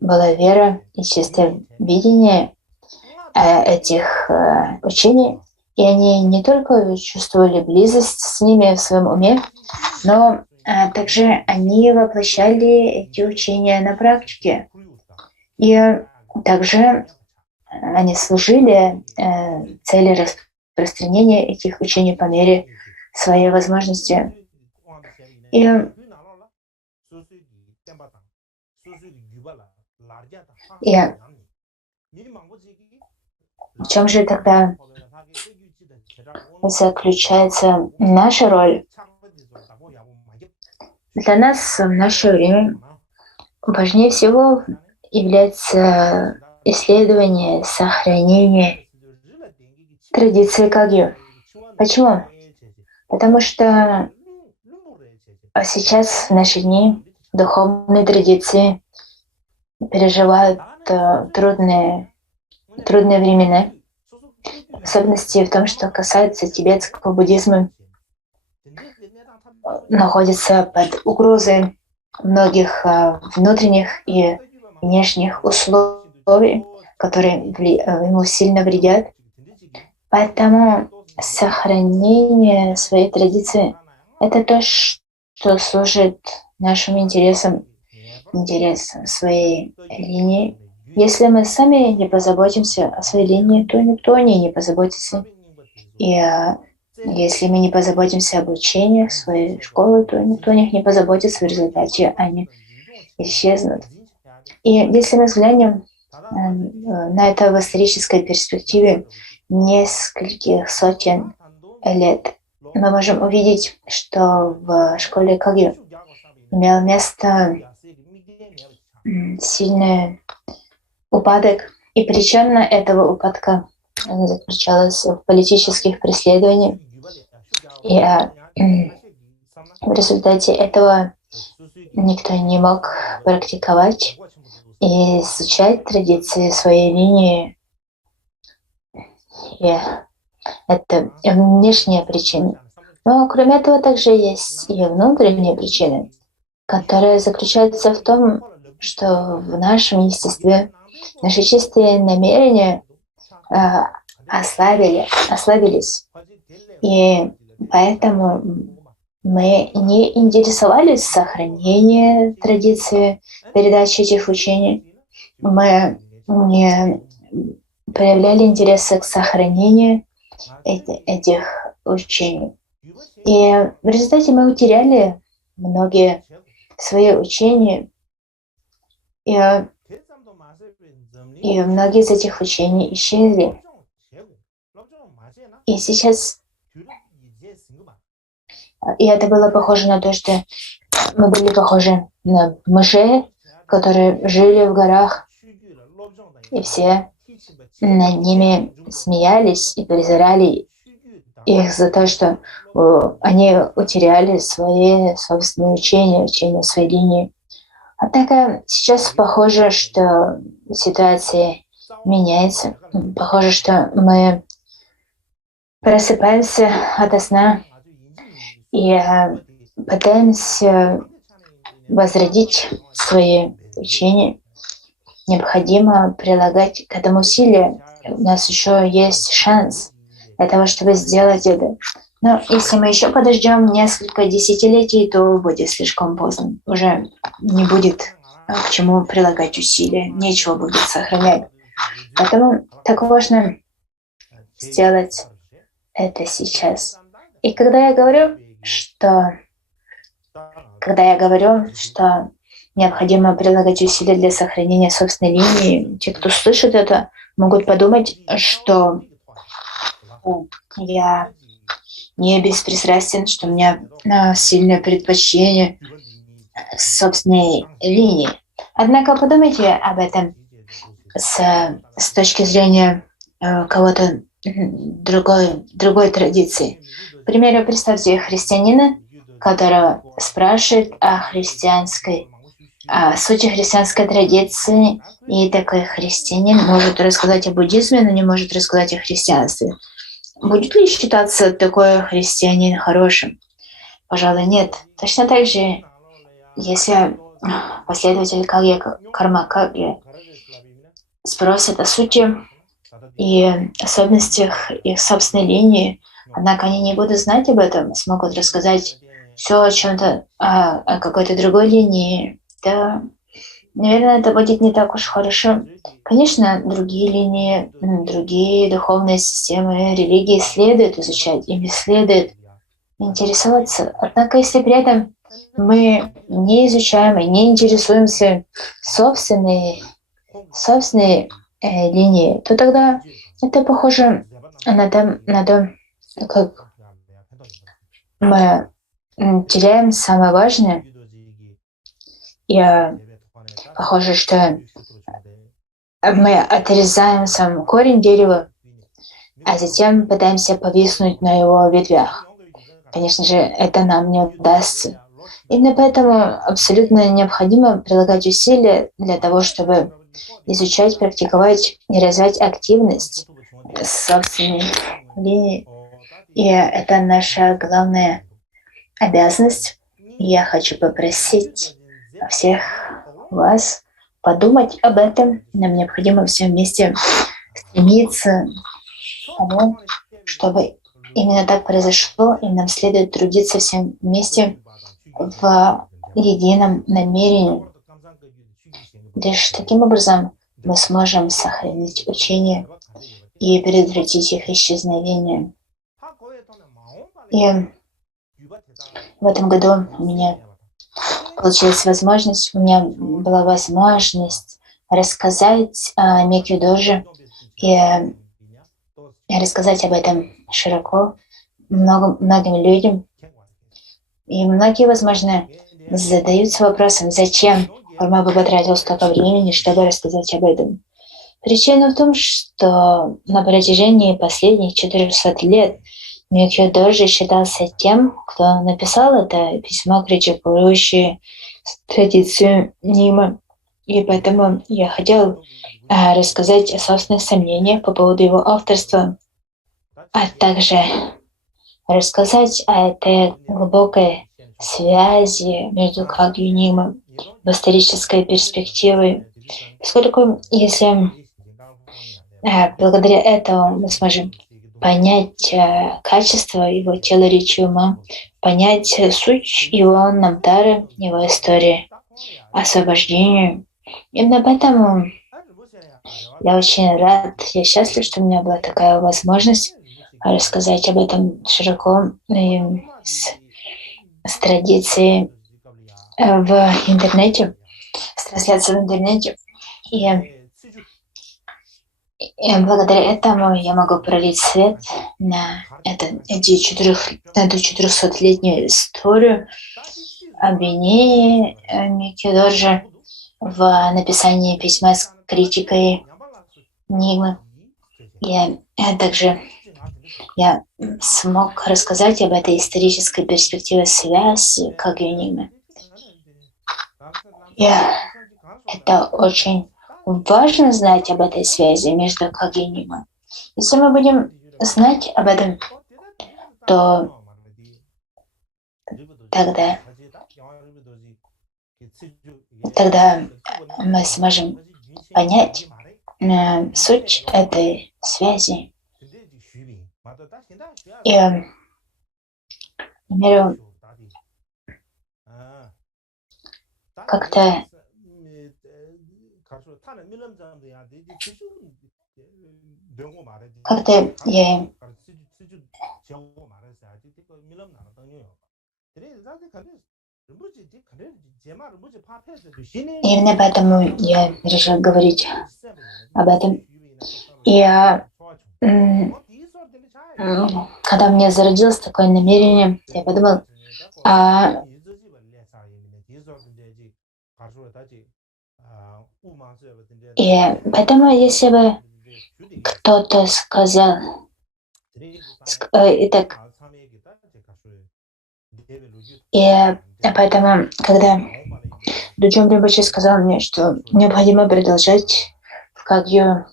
была вера и чистое видение этих учений, и они не только чувствовали близость с ними в своем уме, но также они воплощали эти учения на практике. И также они служили цели распространения этих учений по мере своей возможности. И в чем же тогда заключается наша роль? Для нас в наше время важнее всего является исследование, сохранение традиции Кагью. Почему? Потому что сейчас, в наши дни, духовные традиции переживают трудные времена, в особенности в том, что касается тибетского буддизма, находится под угрозой многих внутренних и внешних условий, которые ему сильно вредят. Поэтому сохранение своей традиции — это то, что служит нашим интересам, интересам своей линии. Если мы сами не позаботимся о своей линии, то никто о ней не позаботится. И если мы не позаботимся об учениях своей школы, то никто о них не позаботится, в результате они исчезнут. И если мы взглянем на это в исторической перспективе нескольких сотен лет, мы можем увидеть, что в школе Кагью имел место сильный упадок, и причина этого упадка заключалась в политических преследованиях. И в результате этого никто не мог практиковать и изучать традиции своей линии. И это внешняя причина. Но кроме этого также есть и внутренние причины, которые заключаются в том, что в нашем естестве наши чистые намерения ослабились. И поэтому мы не интересовались сохранением традиции передачи этих учений. Мы не проявляли интереса к сохранению этих учений. И в результате мы утеряли многие свои учения, и многие из этих учений исчезли. И сейчас это было похоже на то, что мы были похожи на мышей, которые жили в горах, и все над ними смеялись и презирали их за то, что они утеряли свои собственные учения своей линии. Однако сейчас похоже, что ситуация меняется. Похоже, что мы просыпаемся ото сна и пытаемся возродить свои учения. Необходимо прилагать к этому усилия. У нас еще есть шанс для того, чтобы сделать это. Но если мы еще подождем несколько десятилетий, то будет слишком поздно. Уже не будет к чему прилагать усилия, нечего будет сохранять. Поэтому так важно сделать это сейчас. И когда я говорю, что необходимо прилагать усилия для сохранения собственной линии, те, кто слышит это, могут подумать, что я не беспристрастен, что у меня сильное предпочтение собственной линии. Однако подумайте об этом с точки зрения кого-то другой традиции. К примеру, представьте христианина, который спрашивает о сути христианской традиции, и такой христианин может рассказать о буддизме, но не может рассказать о христианстве. Будет ли считаться такой христианин хорошим? Пожалуй, нет. Точно так же, если последователь карма Кагья спросит о сути и особенностях их собственной линии, однако они не будут знать об этом, смогут рассказать все о чем-то, о какой-то другой линии, да, наверное, это будет не так уж хорошо. Конечно, другие линии, другие духовные системы, религии следует изучать, ими следует интересоваться. Однако, если при этом мы не изучаем и не интересуемся собственной линии, то тогда это похоже на то, как мы теряем самое важное. И похоже, что мы отрезаем сам корень дерева, а затем пытаемся повиснуть на его ветвях. Конечно же, это нам не удастся. Именно поэтому абсолютно необходимо прилагать усилия для того, чтобы изучать, практиковать и развивать активность собственной линии. И это наша главная обязанность. Я хочу попросить всех вас подумать об этом. Нам необходимо все вместе стремиться к тому, чтобы именно так произошло, и нам следует трудиться всем вместе в едином намерении. Лишь таким образом мы сможем сохранить учения и предотвратить их исчезновение. И в этом году у меня была возможность рассказать о Микью Дожи и рассказать об этом широко многим людям. И многие, возможно, задаются вопросом, зачем Гурма потратил столько времени, чтобы рассказать об этом. Причина в том, что на протяжении последних 400 лет Микью Дожи считался тем, кто написал это письмо, критикующее традицию Нима. И поэтому я хотел рассказать о собственных сомнениях по поводу его авторства, а также рассказать о этой глубокой связи между Кагью и Нимой в исторической перспективе, поскольку если благодаря этому мы сможем понять качество его тела, речи, ума, понять суть его намтары, его истории, освобождения. Именно поэтому я очень рад, я счастлив, что у меня была такая возможность рассказать об этом широко и с традицией в интернете, с трансляцией в интернете. И благодаря этому я могу пролить свет на эту 400-летнюю историю обвинений Микью Дожи в написании письма с критикой Нимы. Я смог рассказать об этой исторической перспективе связи Кагью и Нимы. Это очень важно знать об этой связи между Кагью и Нимой. Если мы будем знать об этом, то тогда мы сможем понять суть этой связи. И, например, как-то я Именно поэтому я решил говорить об этом. Я, когда у меня зародилось такое намерение, я подумал, а и поэтому, если бы кто-то сказал, итак, и поэтому, когда Дуджон Ринпоче сказал мне, что необходимо продолжать в Кагью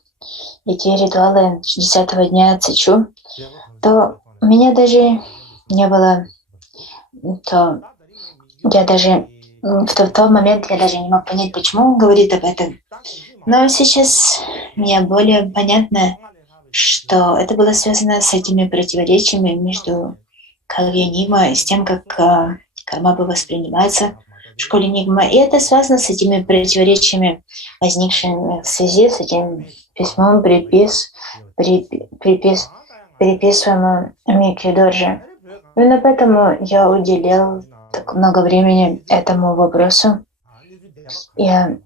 эти ритуалы 60-го дня Цичу, то у меня даже не было, то я даже в тот момент я даже не мог понять, почему он говорит об этом. Но сейчас мне более понятно, что это было связано с этими противоречиями между Кагью и Нигма и с тем, как карма воспринимается в школе Нигма. И это связано с этими противоречиями, возникшими в связи с этим письмом, переписываемым Микки Доржи. Именно поэтому я уделил так много времени этому вопросу. Я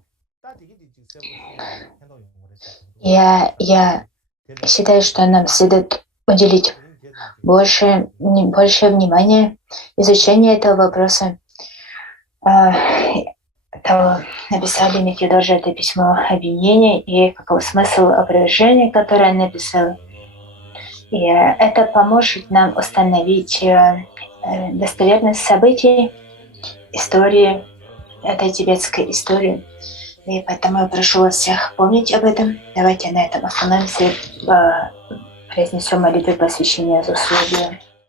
считаю, что нам следует уделить больше внимания изучению этого вопроса. Написали Микки Доржи это письмо обвинения и каков смысл опровержения, которое он написал. И это поможет нам установить достоверность событий, истории, этой тибетской истории. И поэтому я прошу вас всех помнить об этом. Давайте на этом остановимся и произнесем молитву посвящения заслуги.